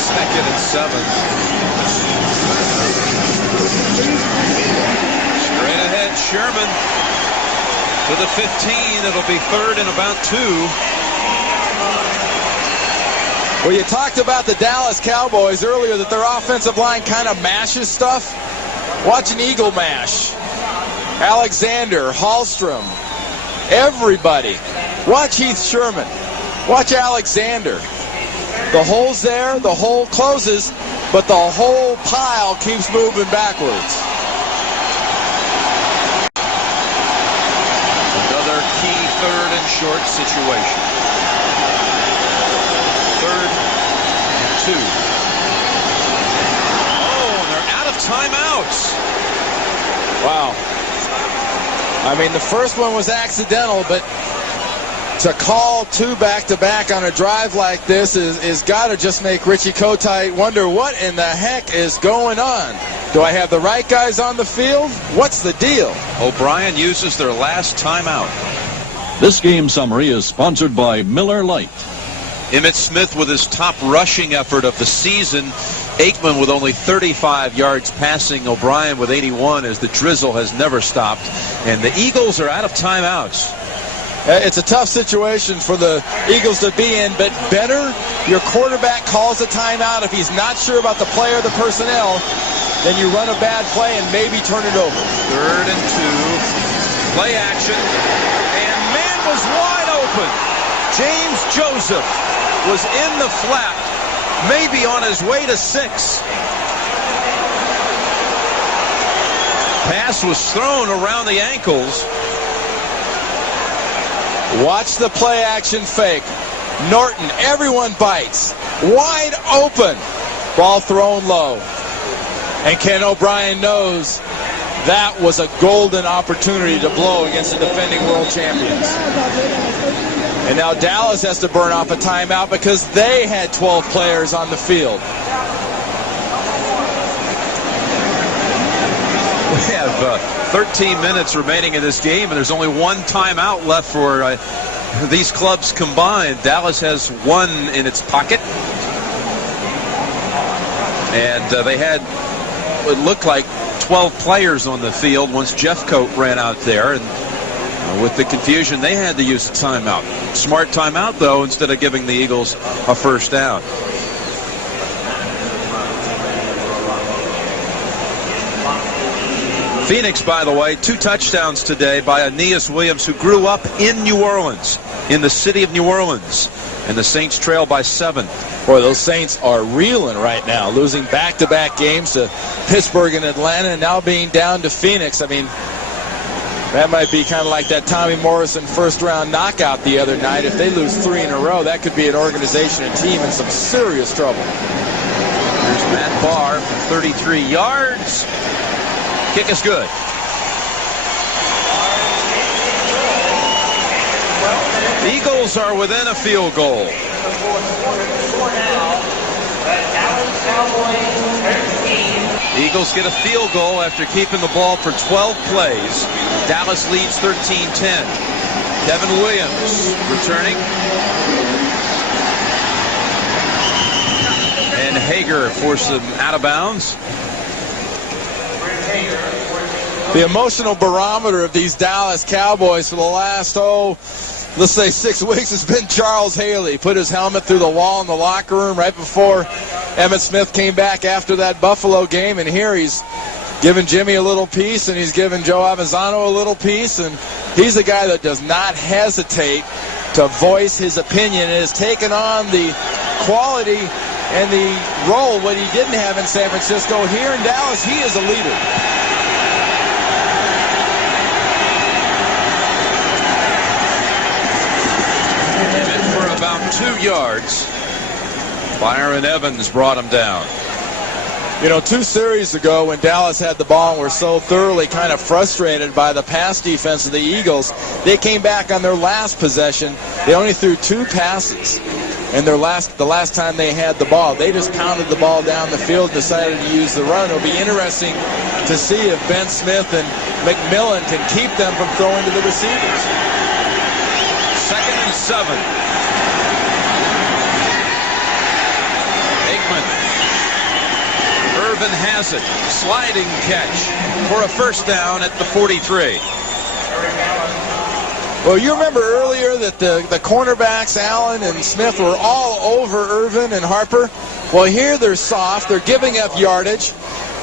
2nd and 7. Straight ahead, Sherman to the 15. It'll be 3rd and about 2. Well, you talked about the Dallas Cowboys earlier, that their offensive line kind of mashes stuff. Watch an Eagle mash. Alexander, Hallstrom, everybody. Watch Heath Sherman. Watch Alexander. The hole's there, the hole closes, but the whole pile keeps moving backwards. Another key 3rd and short situation. 3rd and 2. Oh, and they're out of timeouts. Wow. I mean, the first one was accidental, but to call 2 back-to-back on a drive like this is got to just make Richie Kotite wonder what in the heck is going on. Do I have the right guys on the field? What's the deal? O'Brien uses their last timeout. This game summary is sponsored by Miller Lite. Emmitt Smith with his top rushing effort of the season. Aikman with only 35 yards passing. O'Brien with 81 as the drizzle has never stopped. And the Eagles are out of timeouts. It's a tough situation for the Eagles to be in, but better your quarterback calls a timeout. If he's not sure about the play or the personnel, then you run a bad play and maybe turn it over. 3rd and 2. Play action. And man was wide open. James Joseph was in the flat, maybe on his way to 6. Pass was thrown around the ankles. Watch the play action fake. Norton, everyone bites. Wide open. Ball thrown low. And Ken O'Brien knows that was a golden opportunity to blow against the defending world champions. And now Dallas has to burn off a timeout because they had 12 players on the field. We have 13 minutes remaining in this game, and there's only 1 timeout left for these clubs combined. Dallas has 1 in its pocket. And they had, it looked like, 12 players on the field once Jeffcoat ran out there. And with the confusion, they had to use a timeout. Smart timeout, though, instead of giving the Eagles a first down. Phoenix, by the way, 2 touchdowns today by Aeneas Williams, who grew up in New Orleans, in the city of New Orleans. And the Saints trail by 7. Boy, those Saints are reeling right now, losing back-to-back games to Pittsburgh and Atlanta, and now being down to Phoenix. I mean, that might be kind of like that Tommy Morrison first-round knockout the other night. If they lose 3 in a row, that could be an organization and team in some serious trouble. Here's Matt Barr from 33 yards. Kick is good. The Eagles are within a field goal. The Eagles get a field goal after keeping the ball for 12 plays. Dallas leads 13-10. Devin Williams returning. And Hager forced him out of bounds. The emotional barometer of these Dallas Cowboys for the last, let's say 6 weeks has been Charles Haley. Put his helmet through the wall in the locker room right before Emmitt Smith came back after that Buffalo game, and here he's giving Jimmy a little piece, and he's giving Joe Avezzano a little piece, and he's a guy that does not hesitate to voice his opinion and has taken on the quality and the role what he didn't have in San Francisco. Here in Dallas, he is a leader. And for about 2 yards, Byron Evans brought him down. You know, 2 series ago when Dallas had the ball and were so thoroughly kind of frustrated by the pass defense of the Eagles, they came back on their last possession. They only threw 2 passes. And the last time they had the ball, they just pounded the ball down the field, decided to use the run. It'll be interesting to see if Ben Smith and McMillan can keep them from throwing to the receivers. 2nd and 7. Aikman. Irvin has it. Sliding catch for a first down at the 43. Well, you remember earlier that the cornerbacks, Allen and Smith, were all over Irvin and Harper. Well, here they're soft. They're giving up yardage.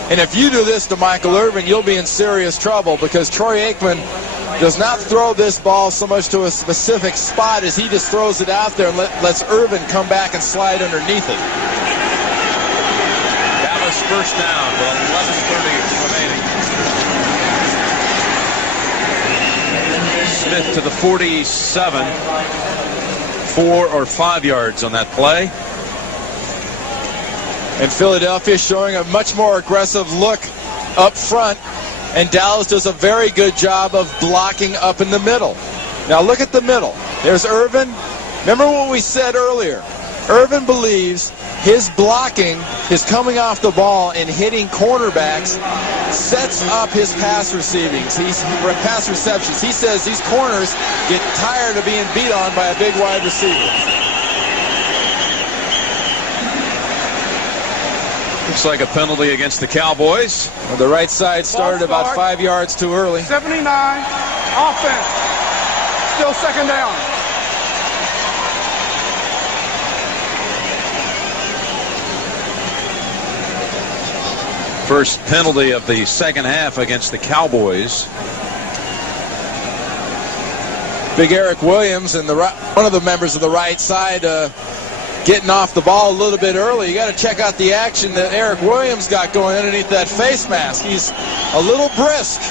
And if you do this to Michael Irvin, you'll be in serious trouble, because Troy Aikman does not throw this ball so much to a specific spot as he just throws it out there and lets Irvin come back and slide underneath it. Dallas first down with 11:30 remaining. Smith to the 47. 4 or 5 yards on that play. And Philadelphia showing a much more aggressive look up front, and Dallas does a very good job of blocking up in the middle. Now look at the middle. There's Irvin. Remember what we said earlier. Irvin believes his blocking, his coming off the ball and hitting cornerbacks, sets up his pass receptions. He says these corners get tired of being beat on by a big wide receiver. Looks like a penalty against the Cowboys. Well, the right side started about 5 yards too early. 79, offense. Still second down. First penalty of the second half against the Cowboys. Big Eric Williams and one of the members of the right side getting off the ball a little bit early. You got to check out the action that Eric Williams got going underneath that face mask. He's a little brisk.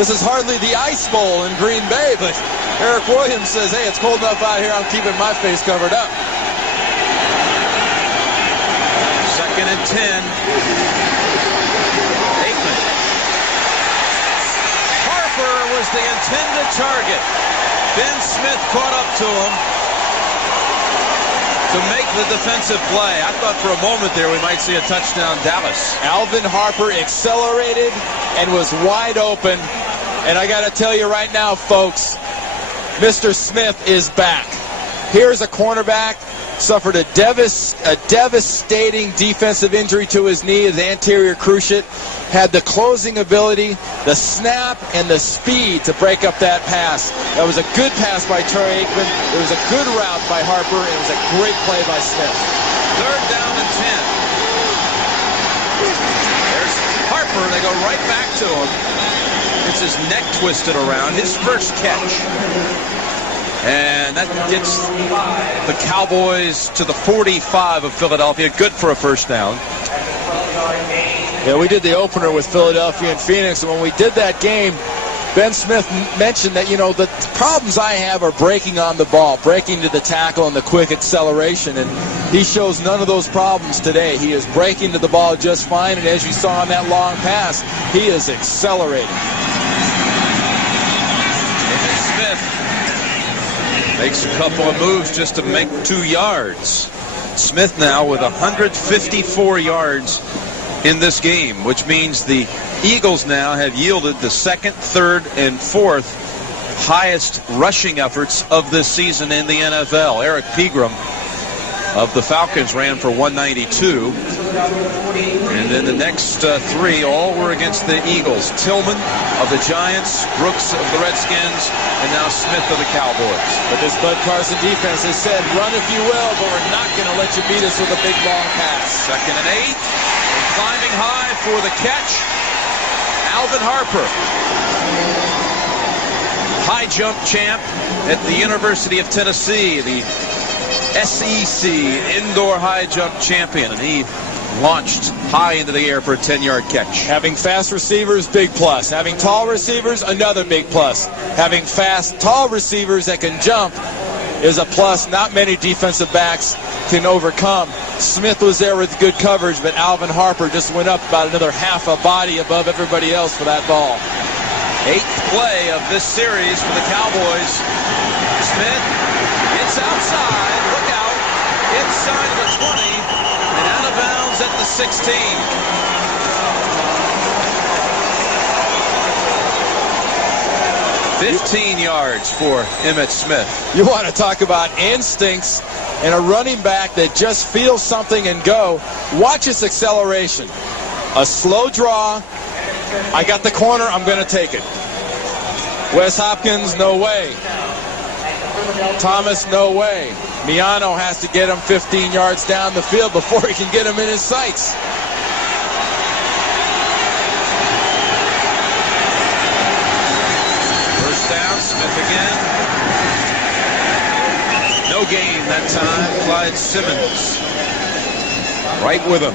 This is hardly the Ice Bowl in Green Bay, but Eric Williams says, hey, it's cold enough out here, I'm keeping my face covered up. 2nd and 10. Aikman. Harper was the intended target. Ben Smith caught up to him to make the defensive play. I thought for a moment there we might see a touchdown Dallas. Alvin Harper accelerated and was wide open. And I got to tell you right now, folks, Mr. Smith is back. Here's a cornerback, suffered a devastating defensive injury to his knee, his anterior cruciate, had the closing ability, the snap, and the speed to break up that pass. That was a good pass by Troy Aikman. It was a good route by Harper. It was a great play by Smith. 3rd down and 10. There's Harper. They go right back to him. It's his neck twisted around. His first catch. And that gets the Cowboys to the 45 of Philadelphia. Good for a first down. Yeah, we did the opener with Philadelphia and Phoenix, and when we did that game, Ben Smith mentioned that, you know, the problems I have are breaking on the ball, breaking to the tackle and the quick acceleration, and he shows none of those problems today. He is breaking to the ball just fine, and as you saw on that long pass, he is accelerating. Smith makes a couple of moves just to make 2 yards. Smith now with 154 yards in this game, which means the Eagles now have yielded the 2nd, 3rd, and 4th highest rushing efforts of this season in the NFL. Eric Pegram of the Falcons ran for 192. And then the next 3 all were against the Eagles. Tillman of the Giants, Brooks of the Redskins, and now Smith of the Cowboys. But this Bud Carson defense has said, run if you will, but we're not going to let you beat us with a big long pass. 2nd and 8. Climbing high for the catch, Alvin Harper. High jump champ at the University of Tennessee, the SEC indoor high jump champion, and he launched high into the air for a 10-yard catch. Having fast receivers, big plus. Having tall receivers, another big plus. Having fast, tall receivers that can jump is a plus not many defensive backs can overcome. Smith was there with good coverage, but Alvin Harper just went up about another half a body above everybody else for that ball. 8th play of this series for the Cowboys. Smith gets outside, look out, inside the 20, and out of bounds at the 16. $15 yards for Emmitt Smith. You want to talk about instincts and a running back that just feels something and go. Watch his acceleration. A slow draw. I got the corner, I'm going to take it. Wes Hopkins, no way. Thomas, no way. Miano has to get him 15 yards down the field before he can get him in his sights. First down, Smith again. No gain that time. Clyde Simmons right with him.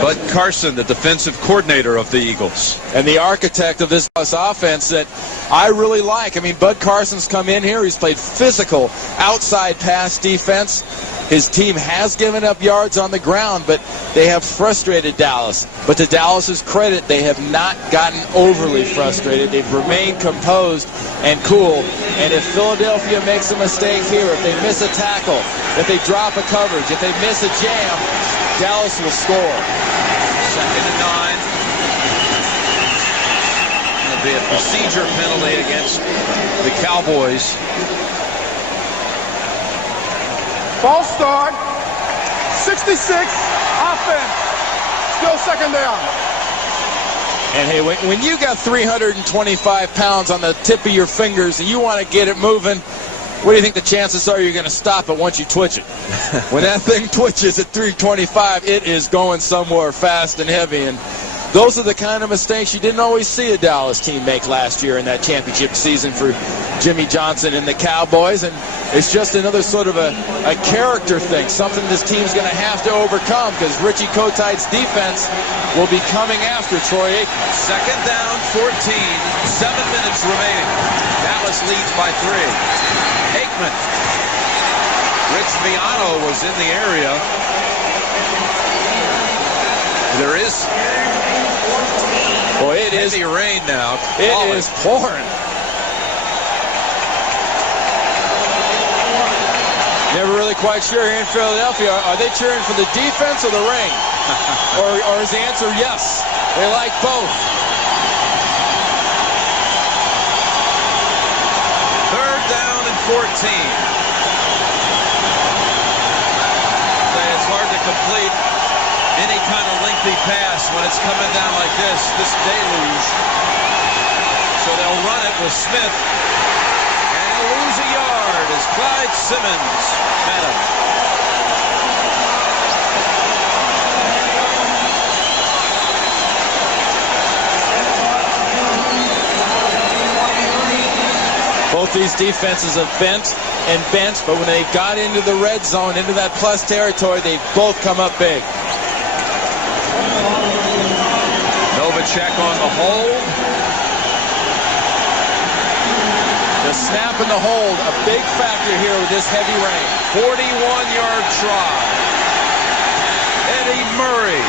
Bud Carson, the defensive coordinator of the Eagles. And the architect of this offense that I really like. I mean, Bud Carson's come in here. He's played physical outside pass defense. His team has given up yards on the ground, but they have frustrated Dallas. But to Dallas's credit, they have not gotten overly frustrated. They've remained composed and cool. And if Philadelphia makes a mistake here, if they miss a tackle, if they drop a coverage, if they miss a jam, Dallas will score. 2nd and 9. It'll be a procedure penalty against the Cowboys. False start. 66. Offense. Still 2nd down. And hey, when you got 325 pounds on the tip of your fingers and you want to get it moving, what do you think the chances are you're going to stop it once you twitch it? When that thing twitches at 325, it is going somewhere fast and heavy. And those are the kind of mistakes you didn't always see a Dallas team make last year in that championship season for Jimmy Johnson and the Cowboys. And it's just another sort of a character thing, something this team's going to have to overcome because Richie Kotite's defense will be coming after Troy Aikman. 2nd down, 14, 7 minutes remaining. Dallas leads by 3. Aikman. Rich Miano was in the area. There is heavy rain now. It is pouring. Never really quite sure here in Philadelphia. Are they cheering for the defense or the rain? or is the answer yes? They like both. 3rd down and 14. It's hard to complete any kind of lengthy pass when it's coming down like this deluge. So they'll run it with Smith. And he'll lose a yard as Clyde Simmons met him. Both these defenses have bent and bent, but when they got into the red zone, into that plus territory, they've both come up big. Novacek on the hold. The snap and the hold, a big factor here with this heavy rain. 41-yard try. Eddie Murray.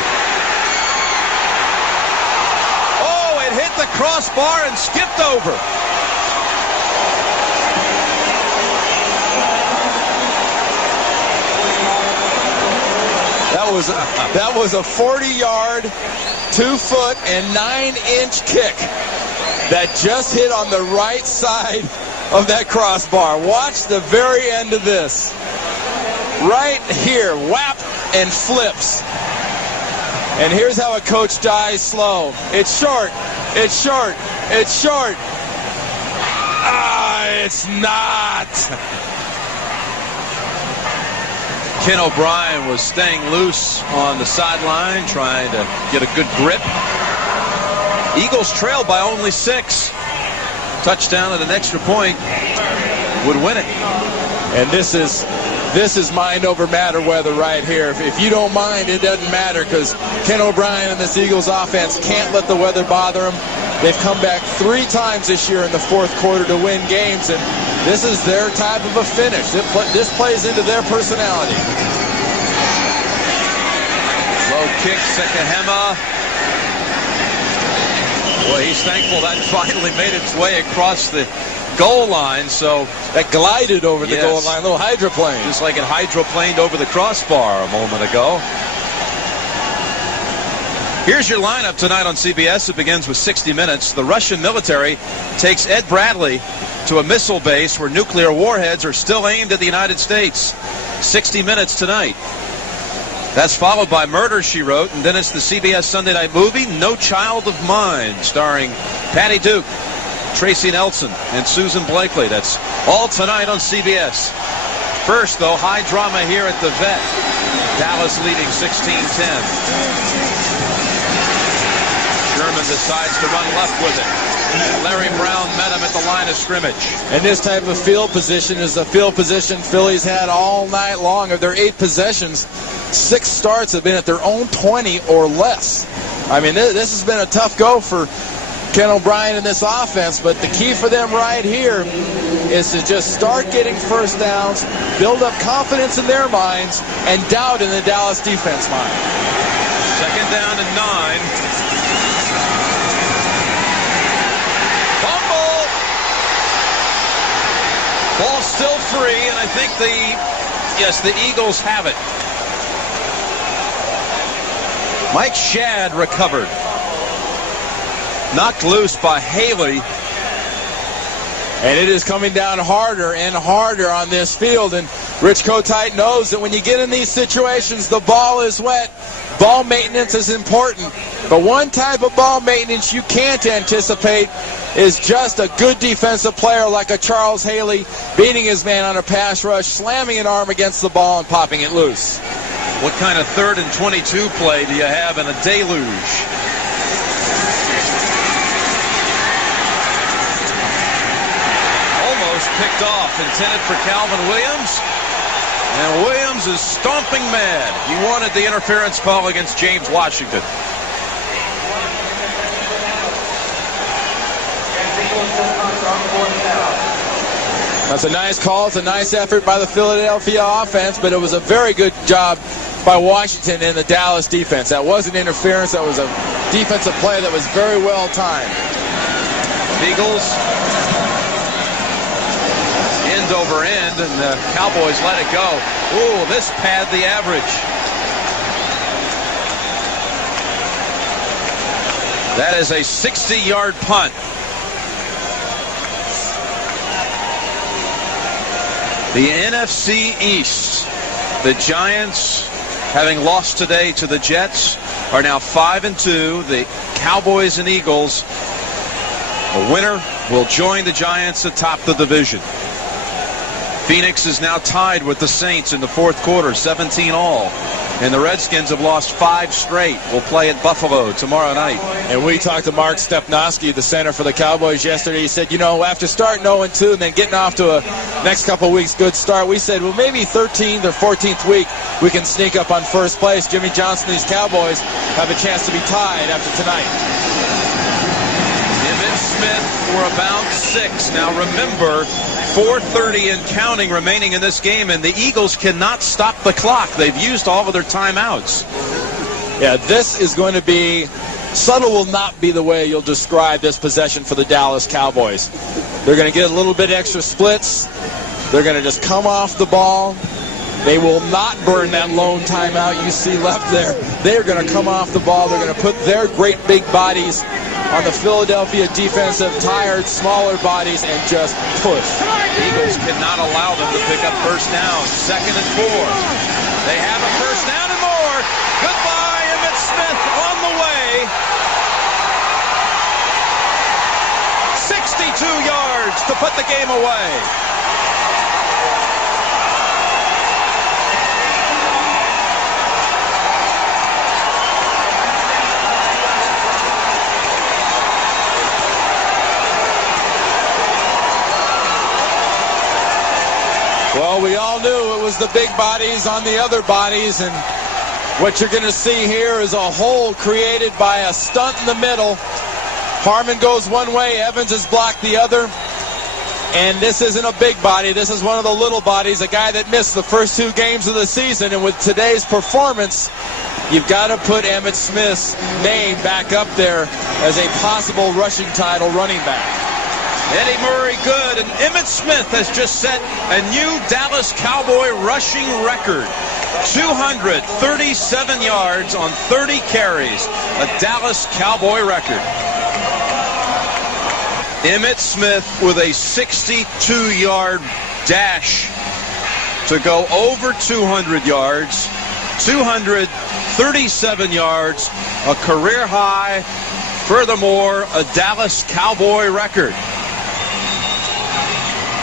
Oh, it hit the crossbar and skipped over. That was a 40-yard, 2-foot, and 9-inch kick that just hit on the right side of that crossbar. Watch the very end of this. Right here, whap, and flips. And here's how a coach dies slow. It's short, it's short, it's short. Ah, it's not. Ken O'Brien was staying loose on the sideline, trying to get a good grip. Eagles trailed by only 6. Touchdown at an extra point would win it. And this is mind over matter weather right here. If you don't mind, it doesn't matter, because Ken O'Brien and this Eagles offense can't let the weather bother them. They've come back 3 times this year in the fourth quarter to win games, and this is their type of a finish. This plays into their personality. Low kick, Sekahema. Boy, he's thankful that finally made its way across the goal line. So that glided over the goal line, a little hydroplane. Just like it hydroplaned over the crossbar a moment ago. Here's your lineup tonight on CBS. It begins with 60 minutes. The Russian military takes Ed Bradley to a missile base where nuclear warheads are still aimed at the United States. 60 minutes tonight. That's followed by Murder, She Wrote, and then it's the CBS Sunday night movie, No Child of Mine, starring Patty Duke, Tracy Nelson, and Susan Blakely. That's all tonight on CBS. First, though, high drama here at the Vet. Dallas leading 16-10. Sherman decides to run left with it. Larry Brown met him at the line of scrimmage. And this type of field position is the field position Phillies had all night long. Of their 8 possessions, 6 starts have been at their own 20 or less. I mean, this has been a tough go for Ken O'Brien and this offense, but the key for them right here is to just start getting first downs, build up confidence in their minds, and doubt in the Dallas defense mind. 2nd down and 9. Fumble! Ball still free, and I think the Eagles have it. Mike Shadd recovered. Knocked loose by Haley. And it is coming down harder and harder on this field. And Rich Kotite knows that when you get in these situations, the ball is wet. Ball maintenance is important. But one type of ball maintenance you can't anticipate is just a good defensive player like a Charles Haley beating his man on a pass rush, slamming an arm against the ball and popping it loose. What kind of 3rd and 22 play do you have in a deluge? Picked off, intended for Calvin Williams, and Williams is stomping mad. He wanted the interference call against James Washington. That's a nice call. It's a nice effort by the Philadelphia offense, but it was a very good job by Washington and the Dallas defense. That wasn't interference. That was a defensive play that was very well timed. Eagles end over end, and the Cowboys let it go. Ooh, this pad the average. That is a 60-yard punt. The NFC East. The Giants, having lost today to the Jets, are now 5-2. The Cowboys and Eagles, the winner will join the Giants atop the division. Phoenix is now tied with the Saints in the fourth quarter, 17-all. And the Redskins have lost 5 straight. Will play at Buffalo tomorrow night. And we talked to Mark Stepnoski, the center for the Cowboys, yesterday. He said, you know, after starting 0-2 and then getting off to a next couple of weeks good start, we said, well, maybe 13th or 14th week we can sneak up on first place. Jimmy Johnson and these Cowboys have a chance to be tied after tonight. Emmitt Smith for about 6. Now remember, 4:30 and counting remaining in this game, and the Eagles cannot stop the clock. They've used all of their timeouts. Yeah, this is going to be, subtle will not be the way you'll describe this possession for the Dallas Cowboys. They're going to get a little bit extra splits. They're going to just come off the ball. They will not burn that lone timeout you see left there. They're going to come off the ball. They're going to put their great big bodies on the Philadelphia defensive, tired, smaller bodies, and just push. The Eagles cannot allow them to pick up first down. 2nd and 4. They have a first down and more. Goodbye, Emmitt Smith on the way. 62 yards to put the game away. Well, we throws the big bodies on the other bodies, and what you're going to see here is a hole created by a stunt in the middle. Harmon goes one way, Evans is blocked the other. And this isn't a big body, this is one of the little bodies, a guy that missed the first 2 games of the season. And with today's performance, you've got to put Emmitt Smith's name back up there as a possible rushing title running back. Eddie Murray good, and Emmitt Smith has just set a new Dallas Cowboy rushing record. 237 yards on 30 carries, a Dallas Cowboy record. Emmitt Smith with a 62-yard dash to go over 200 yards, 237 yards, a career high, furthermore, a Dallas Cowboy record.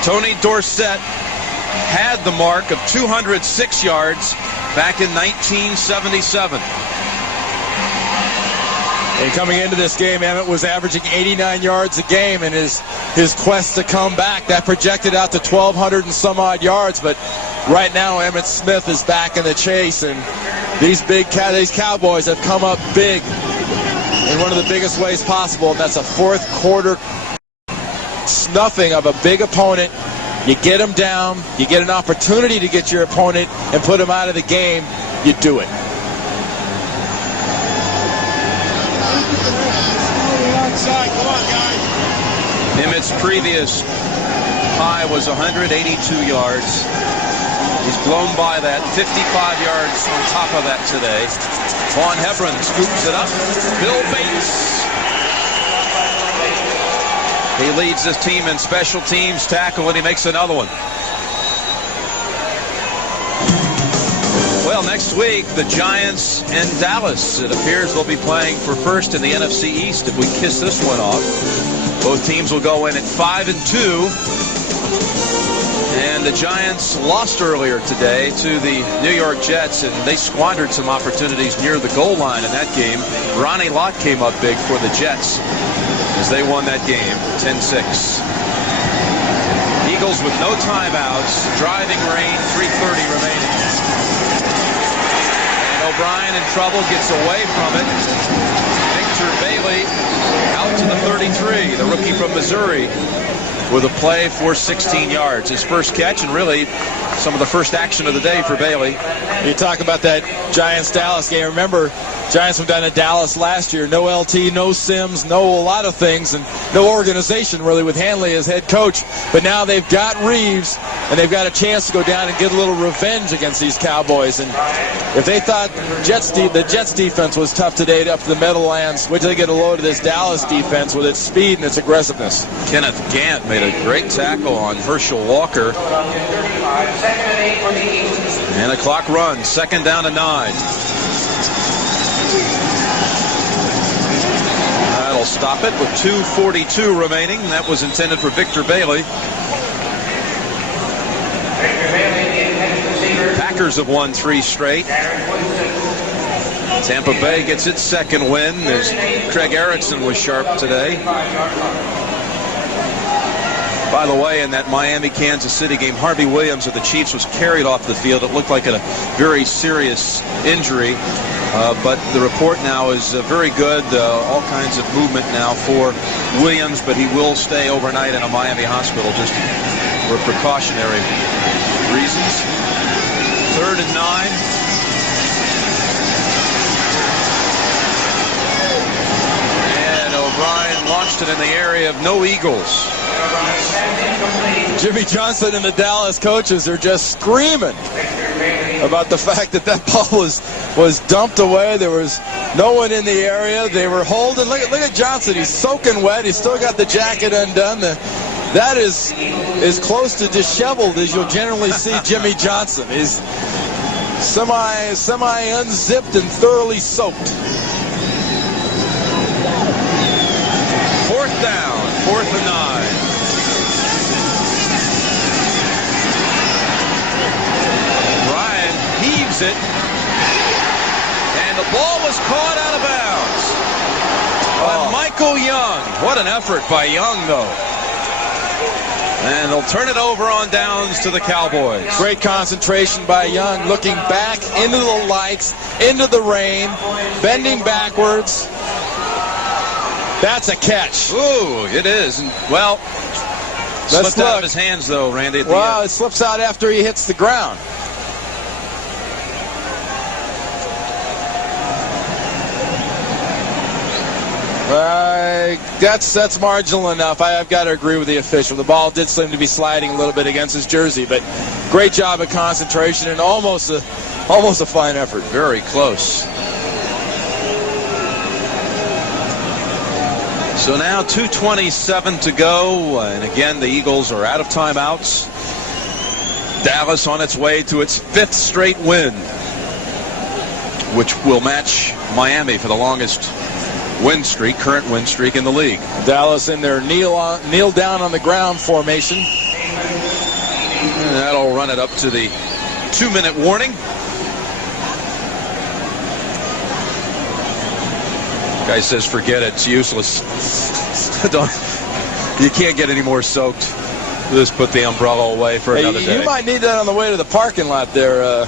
Tony Dorsett had the mark of 206 yards back in 1977. And coming into this game, Emmitt was averaging 89 yards a game in his quest to come back. That projected out to 1,200 and some odd yards, but right now Emmitt Smith is back in the chase, and these Cowboys have come up big in one of the biggest ways possible, and that's a fourth quarter snuffing of a big opponent. You get them down, you get an opportunity to get your opponent and put them out of the game, you do it. Come on, guys. Emmitt's previous high was 182 yards. He's blown by that, 55 yards on top of that today. Vaughn Hebron scoops it up. Bill Bates. He leads his team in special teams tackle, and he makes another one. Well, next week, the Giants and Dallas. It appears they'll be playing for first in the NFC East if we kiss this one off. Both teams will go in at 5-2. And the Giants lost earlier today to the New York Jets, and they squandered some opportunities near the goal line in that game. Ronnie Lott came up big for the Jets as they won that game 10-6. Eagles with no timeouts, driving rain, 3:30 remaining. O'Brien in trouble, gets away from it. Victor Bailey out to the 33, the rookie from Missouri, with a play for 16 yards. His first catch, and really some of the first action of the day for Bailey. You talk about that Giants-Dallas game. Remember, Giants went down to Dallas last year. No LT, no Sims, no a lot of things, and no organization really with Hanley as head coach. But now they've got Reeves, and they've got a chance to go down and get a little revenge against these Cowboys. And if they thought the Jets defense was tough today up to the Meadowlands, wait till they get a load of this Dallas defense with its speed and its aggressiveness. Kenneth Gant made a great tackle on Herschel Walker. And the clock runs, 2nd down and 9. That'll stop it with 2:42 remaining. That was intended for Victor Bailey. Packers have won 3 straight. Tampa Bay gets its 2nd win as Craig Erickson was sharp today. By the way, in that Miami-Kansas City game, Harvey Williams of the Chiefs was carried off the field. It looked like a very serious injury, but the report now is very good. All kinds of movement now for Williams, but he will stay overnight in a Miami hospital just for precautionary reasons. 3rd and 9. And O'Brien launched it in the area of no Eagles. Jimmy Johnson and the Dallas coaches are just screaming about the fact that ball was dumped away. There was no one in the area. They were holding. Look at Johnson. He's soaking wet. He's still got the jacket undone. That is as close to disheveled as you'll generally see Jimmy Johnson. He's semi unzipped and thoroughly soaked. 4th down, 4th and 9. Ryan heaves it, and the ball was caught out of bounds by Michael Young. What an effort by Young, though. And they'll turn it over on downs to the Cowboys. Great concentration by Young, looking back into the lights, into the rain, bending backwards. That's a catch. Ooh, it is. And, well, slipped out of his hands, though, Randy. Well, it slips out after he hits the ground. That's marginal enough. I've got to agree with the official. The ball did seem to be sliding a little bit against his jersey, but great job of concentration and almost a fine effort. Very close. So now 2:27 to go, and again the Eagles are out of timeouts. Dallas on its way to its 5th straight win, which will match Miami for the longest current win streak in the league. Dallas in their kneel down on the ground formation. And that'll run it up to the 2-minute warning. Guy says, forget it, it's useless. You can't get any more soaked. Just put the umbrella away for another day. You might need that on the way to the parking lot there,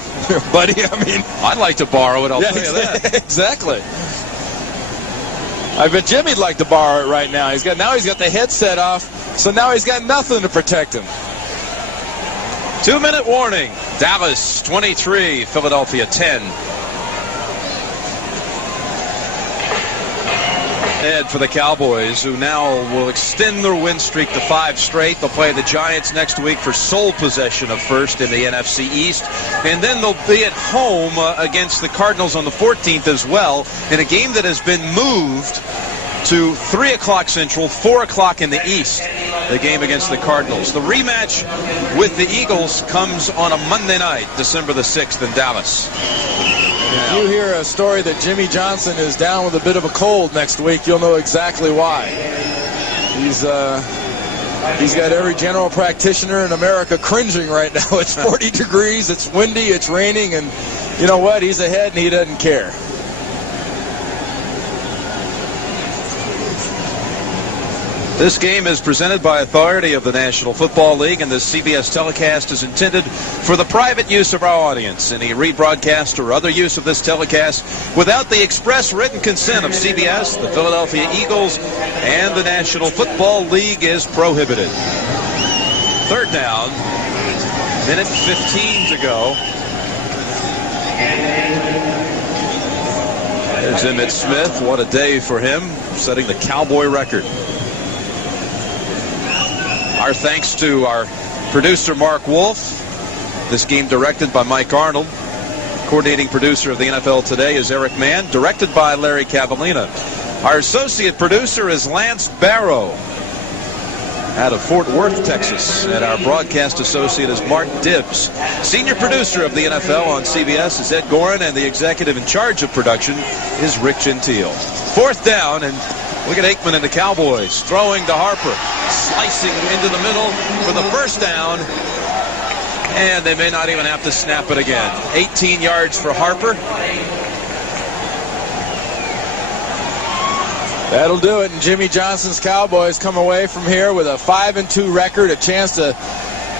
buddy. I mean, I'd like to borrow it, I'll tell you that. Exactly. I bet Jimmy'd like to borrow it right now. He's got the headset off, so now he's got nothing to protect him. 2-minute warning. Dallas 23, Philadelphia 10. Head for the Cowboys, who now will extend their win streak to 5 straight. They'll play the Giants next week for sole possession of first in the NFC East. And then they'll be at home against the Cardinals on the 14th as well, in a game that has been moved to 3 o'clock Central, 4 o'clock in the East, the game against the Cardinals. The rematch with the Eagles comes on a Monday night, December the 6th in Dallas. If you hear a story that Jimmy Johnson is down with a bit of a cold next week, you'll know exactly why. He's got every general practitioner in America cringing right now. It's 40 degrees, it's windy, it's raining, and you know what? He's ahead and he doesn't care. This game is presented by authority of the National Football League, and this CBS telecast is intended for the private use of our audience. Any rebroadcast or other use of this telecast without the express written consent of CBS, the Philadelphia Eagles, and the National Football League is prohibited. 3rd down, minute 15 to go. There's Emmitt Smith. What a day for him, setting the Cowboy record. Our thanks to our producer, Mark Wolf. This game directed by Mike Arnold. Coordinating producer of the NFL Today is Eric Mann. Directed by Larry Cavallina. Our associate producer is Lance Barrow out of Fort Worth, Texas. And our broadcast associate is Mark Dibbs. Senior producer of the NFL on CBS is Ed Gorin, and the executive in charge of production is Rick Gentile. 4th down, and look at Aikman and the Cowboys throwing to Harper, slicing into the middle for the 1st down, and they may not even have to snap it again. 18 yards for Harper. That'll do it, and Jimmy Johnson's Cowboys come away from here with a 5-2 record, a chance to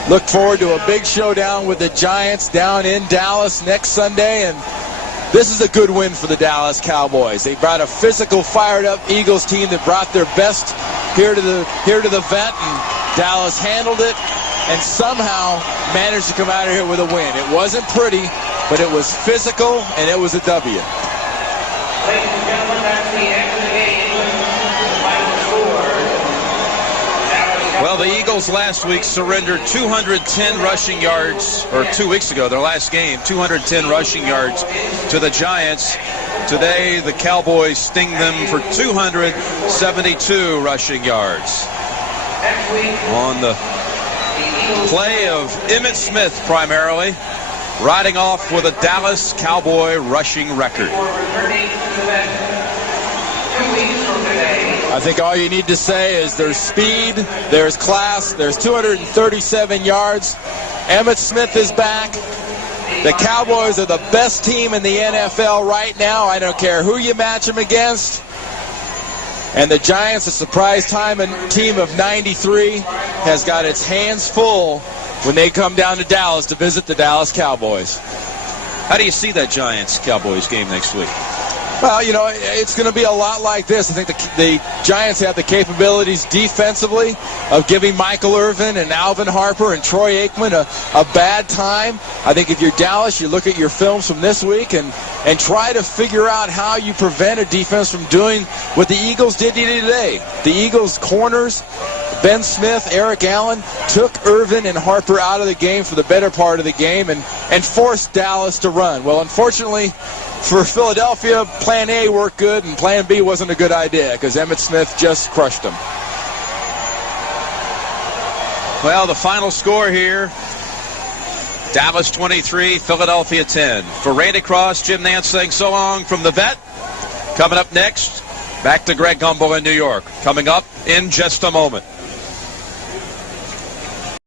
look forward to a big showdown with the Giants down in Dallas next Sunday, and this is a good win for the Dallas Cowboys. They brought a physical, fired-up Eagles team that brought their best here to the vet, and Dallas handled it and somehow managed to come out of here with a win. It wasn't pretty, but it was physical, and it was a W. Ladies and gentlemen, that's the end of the game. The final score. Well, the Eagles last week surrendered 210 rushing yards, or 2 weeks ago, their last game, 210 rushing yards to the Giants. Today, the Cowboys sting them for 272 rushing yards. On the play of Emmitt Smith, primarily, riding off with a Dallas Cowboy rushing record. I think all you need to say is there's speed, there's class, there's 237 yards. Emmitt Smith is back. The Cowboys are the best team in the NFL right now. I don't care who you match them against. And the Giants, a surprise team of 93, has got its hands full when they come down to Dallas to visit the Dallas Cowboys. How do you see that Giants-Cowboys game next week? Well, you know, it's going to be a lot like this. I think the Giants have the capabilities defensively of giving Michael Irvin and Alvin Harper and Troy Aikman a bad time. I think if you're Dallas, you look at your films from this week and try to figure out how you prevent a defense from doing what the Eagles did today. The Eagles' corners, Ben Smith, Eric Allen, took Irvin and Harper out of the game for the better part of the game and forced Dallas to run. Well, unfortunately for Philadelphia, Plan A worked good, and Plan B wasn't a good idea because Emmitt Smith just crushed them. Well, the final score here, Dallas 23, Philadelphia 10. For Randy Cross, Jim Nantz saying so long from the vet. Coming up next, back to Greg Gumbel in New York. Coming up in just a moment.